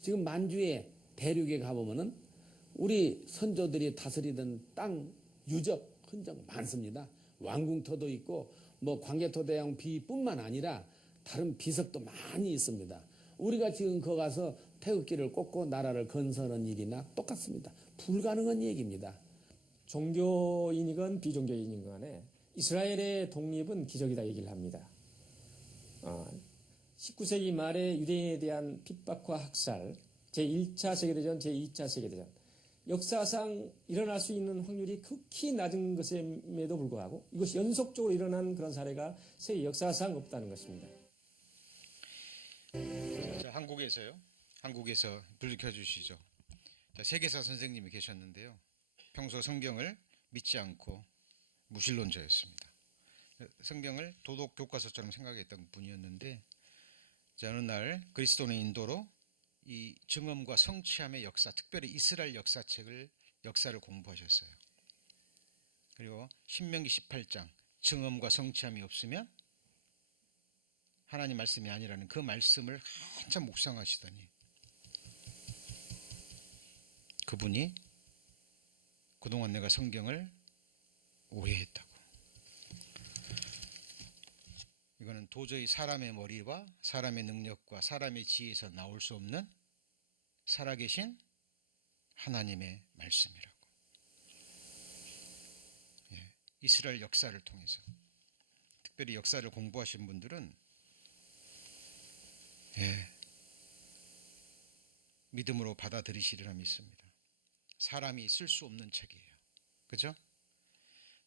지금 만주의 대륙에 가보면은 우리 선조들이 다스리던 땅 유적, 흔적 많습니다. 왕궁터도 있고 뭐 광개토대왕 비뿐만 아니라 다른 비석도 많이 있습니다. 우리가 지금 거 가서 태극기를 꽂고 나라를 건설한 일이나 똑같습니다. 불가능한 얘기입니다. 종교인이건 비종교인이건 간에 이스라엘의 독립은 기적이다 얘기를 합니다. 19세기 말에 유대인에 대한 핍박과 학살, 제1차 세계대전, 제2차 세계대전, 역사상 일어날 수 있는 확률이 극히 낮은 것임에도 불구하고 이것이 연속적으로 일어난 그런 사례가 세계 역사상 없다는 것입니다. 자, 한국에서요. 한국에서 불 켜주시죠. 자, 세계사 선생님이 계셨는데요. 평소 성경을 믿지 않고 무신론자였습니다. 성경을 도덕 교과서처럼 생각했던 분이었는데, 자, 어느 날 그리스도의 인도로 이 증언과 성취함의 역사, 특별히 이스라엘 역사를 공부하셨어요. 그리고 신명기 18장 증언과 성취함이 없으면 하나님 말씀이 아니라는 그 말씀을 한참 묵상하시더니 그분이 그동안 내가 성경을 오해했다고, 이거는 도저히 사람의 머리와 사람의 능력과 사람의 지혜에서 나올 수 없는 살아계신 하나님의 말씀이라고. 예, 이스라엘 역사를 통해서 특별히 역사를 공부하신 분들은 믿음으로 받아들이시리라 믿습니다. 사람이 쓸 수 없는 책이에요. 그죠?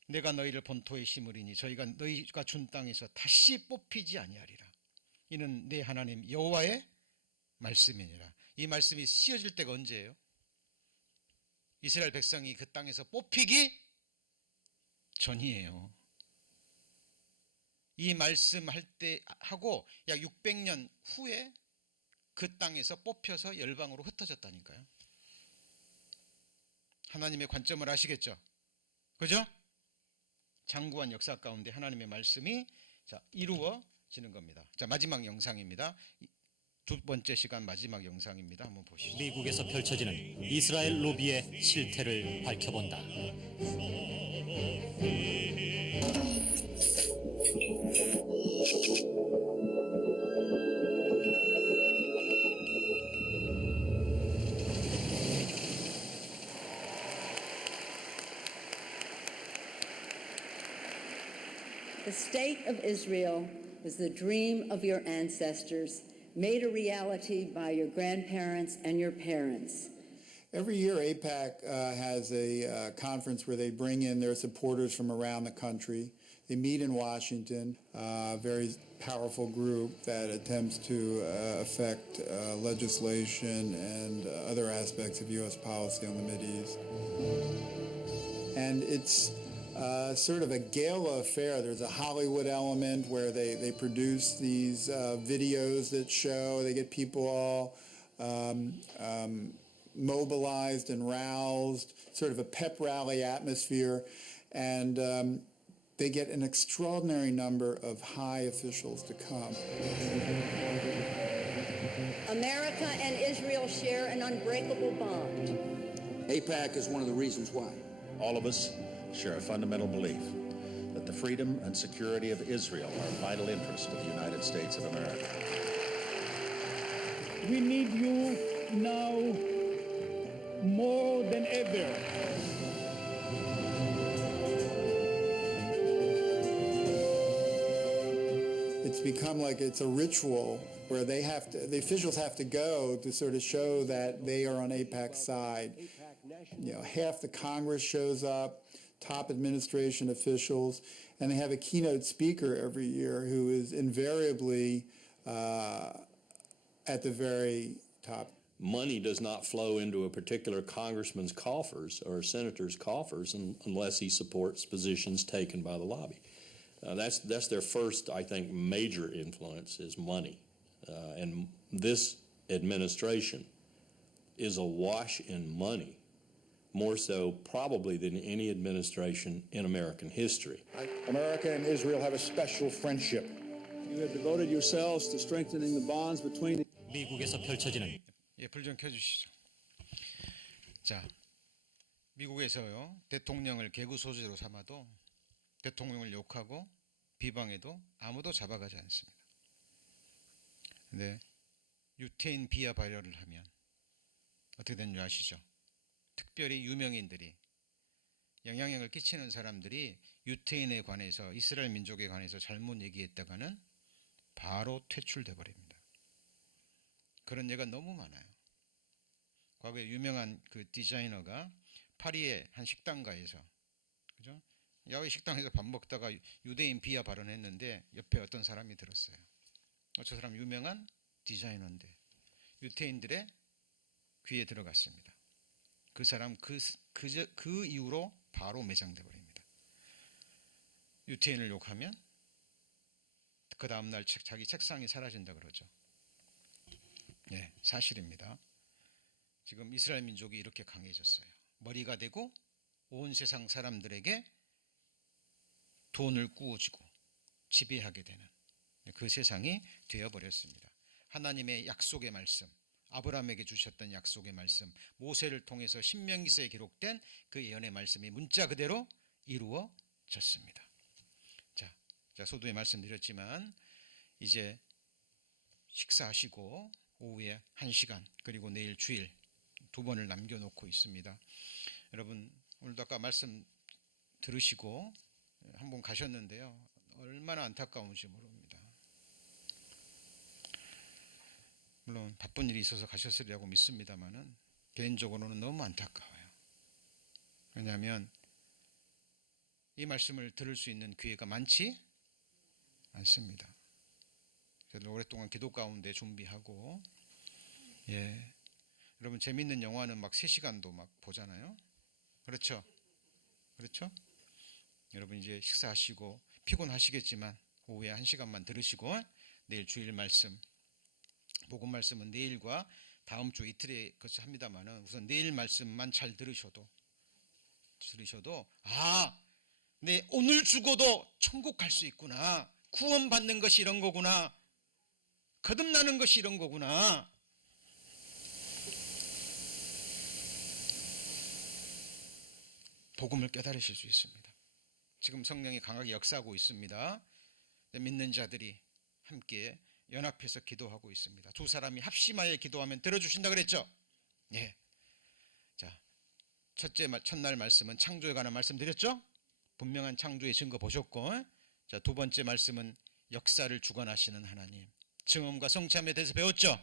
내가 너희를 본토에 심으리니 저희가 너희가 준 땅에서 다시 뽑히지 아니하리라. 이는 내 하나님 여호와의 말씀이니라. 이 말씀이 씌어질 때가 언제예요? 이스라엘 백성이 그 땅에서 뽑히기 전이에요. 이 말씀할 때 하고 약 600년 후에 그 땅에서 뽑혀서 열방으로 흩어졌다니까요. 하나님의 관점을 아시겠죠? 그죠? 장구한 역사 가운데 하나님의 말씀이 이루어지는 겁니다. 자, 마지막 영상입니다. 두 번째 시간 마지막 영상입니다. 한번 보시죠. 미국에서 펼쳐지는 이스라엘 로비의 실태를 밝혀본다. The state of Israel was the dream of your ancestors, made a reality by your grandparents and your parents. Every year, AIPAC has a conference where they bring in their supporters from around the country. They meet in Washington, a very powerful group that attempts to affect legislation and other aspects of U.S. policy on the Mideast. And it's sort of a gala affair. There's a Hollywood element where they produce these videos that show, they get people all mobilized and roused, sort of a pep rally atmosphere, and they get an extraordinary number of high officials to come. America and Israel share an unbreakable bond. AIPAC is one of the reasons why. All of us share a fundamental belief that the freedom and security of Israel are a vital interest of the United States of America. We need you now more than ever. It's become like it's a ritual where the officials have to go to sort of show that they are on AIPAC's side. You know, half the Congress shows up, top administration officials, and they have a keynote speaker every year who is invariably at the very top. Money does not flow into a particular congressman's coffers or senator's coffers unless he supports positions taken by the lobby. That's their first, I think, major influence is money. And this administration is awash in money, more so probably than any administration in American history. America and Israel have a special friendship. You have devoted yourselves to strengthening the bonds between 미국에서 펼쳐지는 불 좀 켜주시죠. 자, 미국에서요 대통령을 개구 소재로 삼아도 대통령을 욕하고 비방해도 아무도 잡아가지 않습니다. 근데 유태인 비하 발언을 하면 어떻게 되는 줄 아시죠? 특별히 유명인들이, 영향력을 끼치는 사람들이 유태인에 관해서, 이스라엘 민족에 관해서 잘못 얘기했다가는 바로 퇴출돼 버립니다. 그런 예가 너무 많아요. 과거에 유명한 그 디자이너가 파리의 한 식당가에서, 그죠? 야외 식당에서 밥 먹다가 유대인 비하 발언했는데 옆에 어떤 사람이 들었어요. 저 사람 유명한 디자이너인데 유태인들의 귀에 들어갔습니다. 그 사람 그 이후로 바로 매장돼 버립니다. 유태인을 욕하면 그 다음 날 자기 책상이 사라진다 그러죠. 네, 사실입니다. 지금 이스라엘 민족이 이렇게 강해졌어요. 머리가 되고 온 세상 사람들에게 돈을 꾸어주고 지배하게 되는 그 세상이 되어버렸습니다. 하나님의 약속의 말씀, 아브라함에게 주셨던 약속의 말씀, 모세를 통해서 신명기서에 기록된 그 예언의 말씀이 문자 그대로 이루어졌습니다. 자, 소두에 말씀드렸지만 이제 식사하시고 오후에 1시간 그리고 내일 주일 2번을 남겨놓고 있습니다. 여러분 오늘도 아까 말씀 들으시고 한번 가셨는데요. 얼마나 안타까운지 모릅니다. 물론 바쁜 일이 있어서 가셨으리라고 믿습니다만은 개인적으로는 너무 안타까워요. 왜냐하면 이 말씀을 들을 수 있는 기회가 많지 않습니다. 저도 오랫동안 기도 가운데 준비하고, 여러분 재밌는 영화는 막 3시간도 막 보잖아요. 그렇죠? 여러분 이제 식사하시고 피곤하시겠지만 오후에 1시간만 들으시고 내일 주일 말씀, 복음 말씀은 내일과 다음 주 이틀에 거쳐 합니다만은 우선 내일 말씀만 잘 들으셔도 네 오늘 죽어도 천국 갈 수 있구나. 구원받는 것이 이런 거구나. 거듭나는 것이 이런 거구나. 복음을 깨달으실 수 있습니다. 지금 성령이 강하게 역사하고 있습니다. 믿는 자들이 함께 연합해서 기도하고 있습니다. 2 사람이 합심하여 기도하면 들어주신다 그랬죠? 예. 자, 첫날 말씀은 창조에 관한 말씀 드렸죠? 분명한 창조의 증거 보셨고, 자, 2번째 말씀은 역사를 주관하시는 하나님, 증언과 성참에 대해서 배웠죠?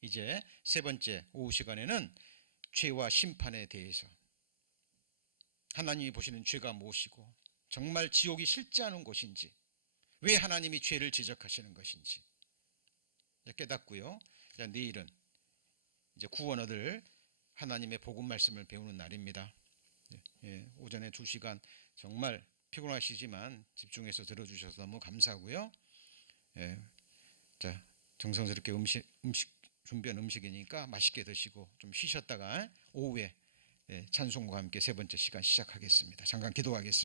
이제 3번째 오후 시간에는 죄와 심판에 대해서, 하나님이 보시는 죄가 무엇이고 정말 지옥이 싫지 않은 곳인지, 왜 하나님이 죄를 지적하시는 것인지 깨닫고요. 자, 내일은 이제 구원 얻을 하나님의 복음 말씀을 배우는 날입니다. 오전에 2시간 정말 피곤하시지만 집중해서 들어주셔서 너무 감사하고요. 자, 정성스럽게 준비한 음식이니까 맛있게 드시고 좀 쉬셨다가 오후에 찬송과 함께 3번째 시간 시작하겠습니다. 잠깐 기도하겠습니다.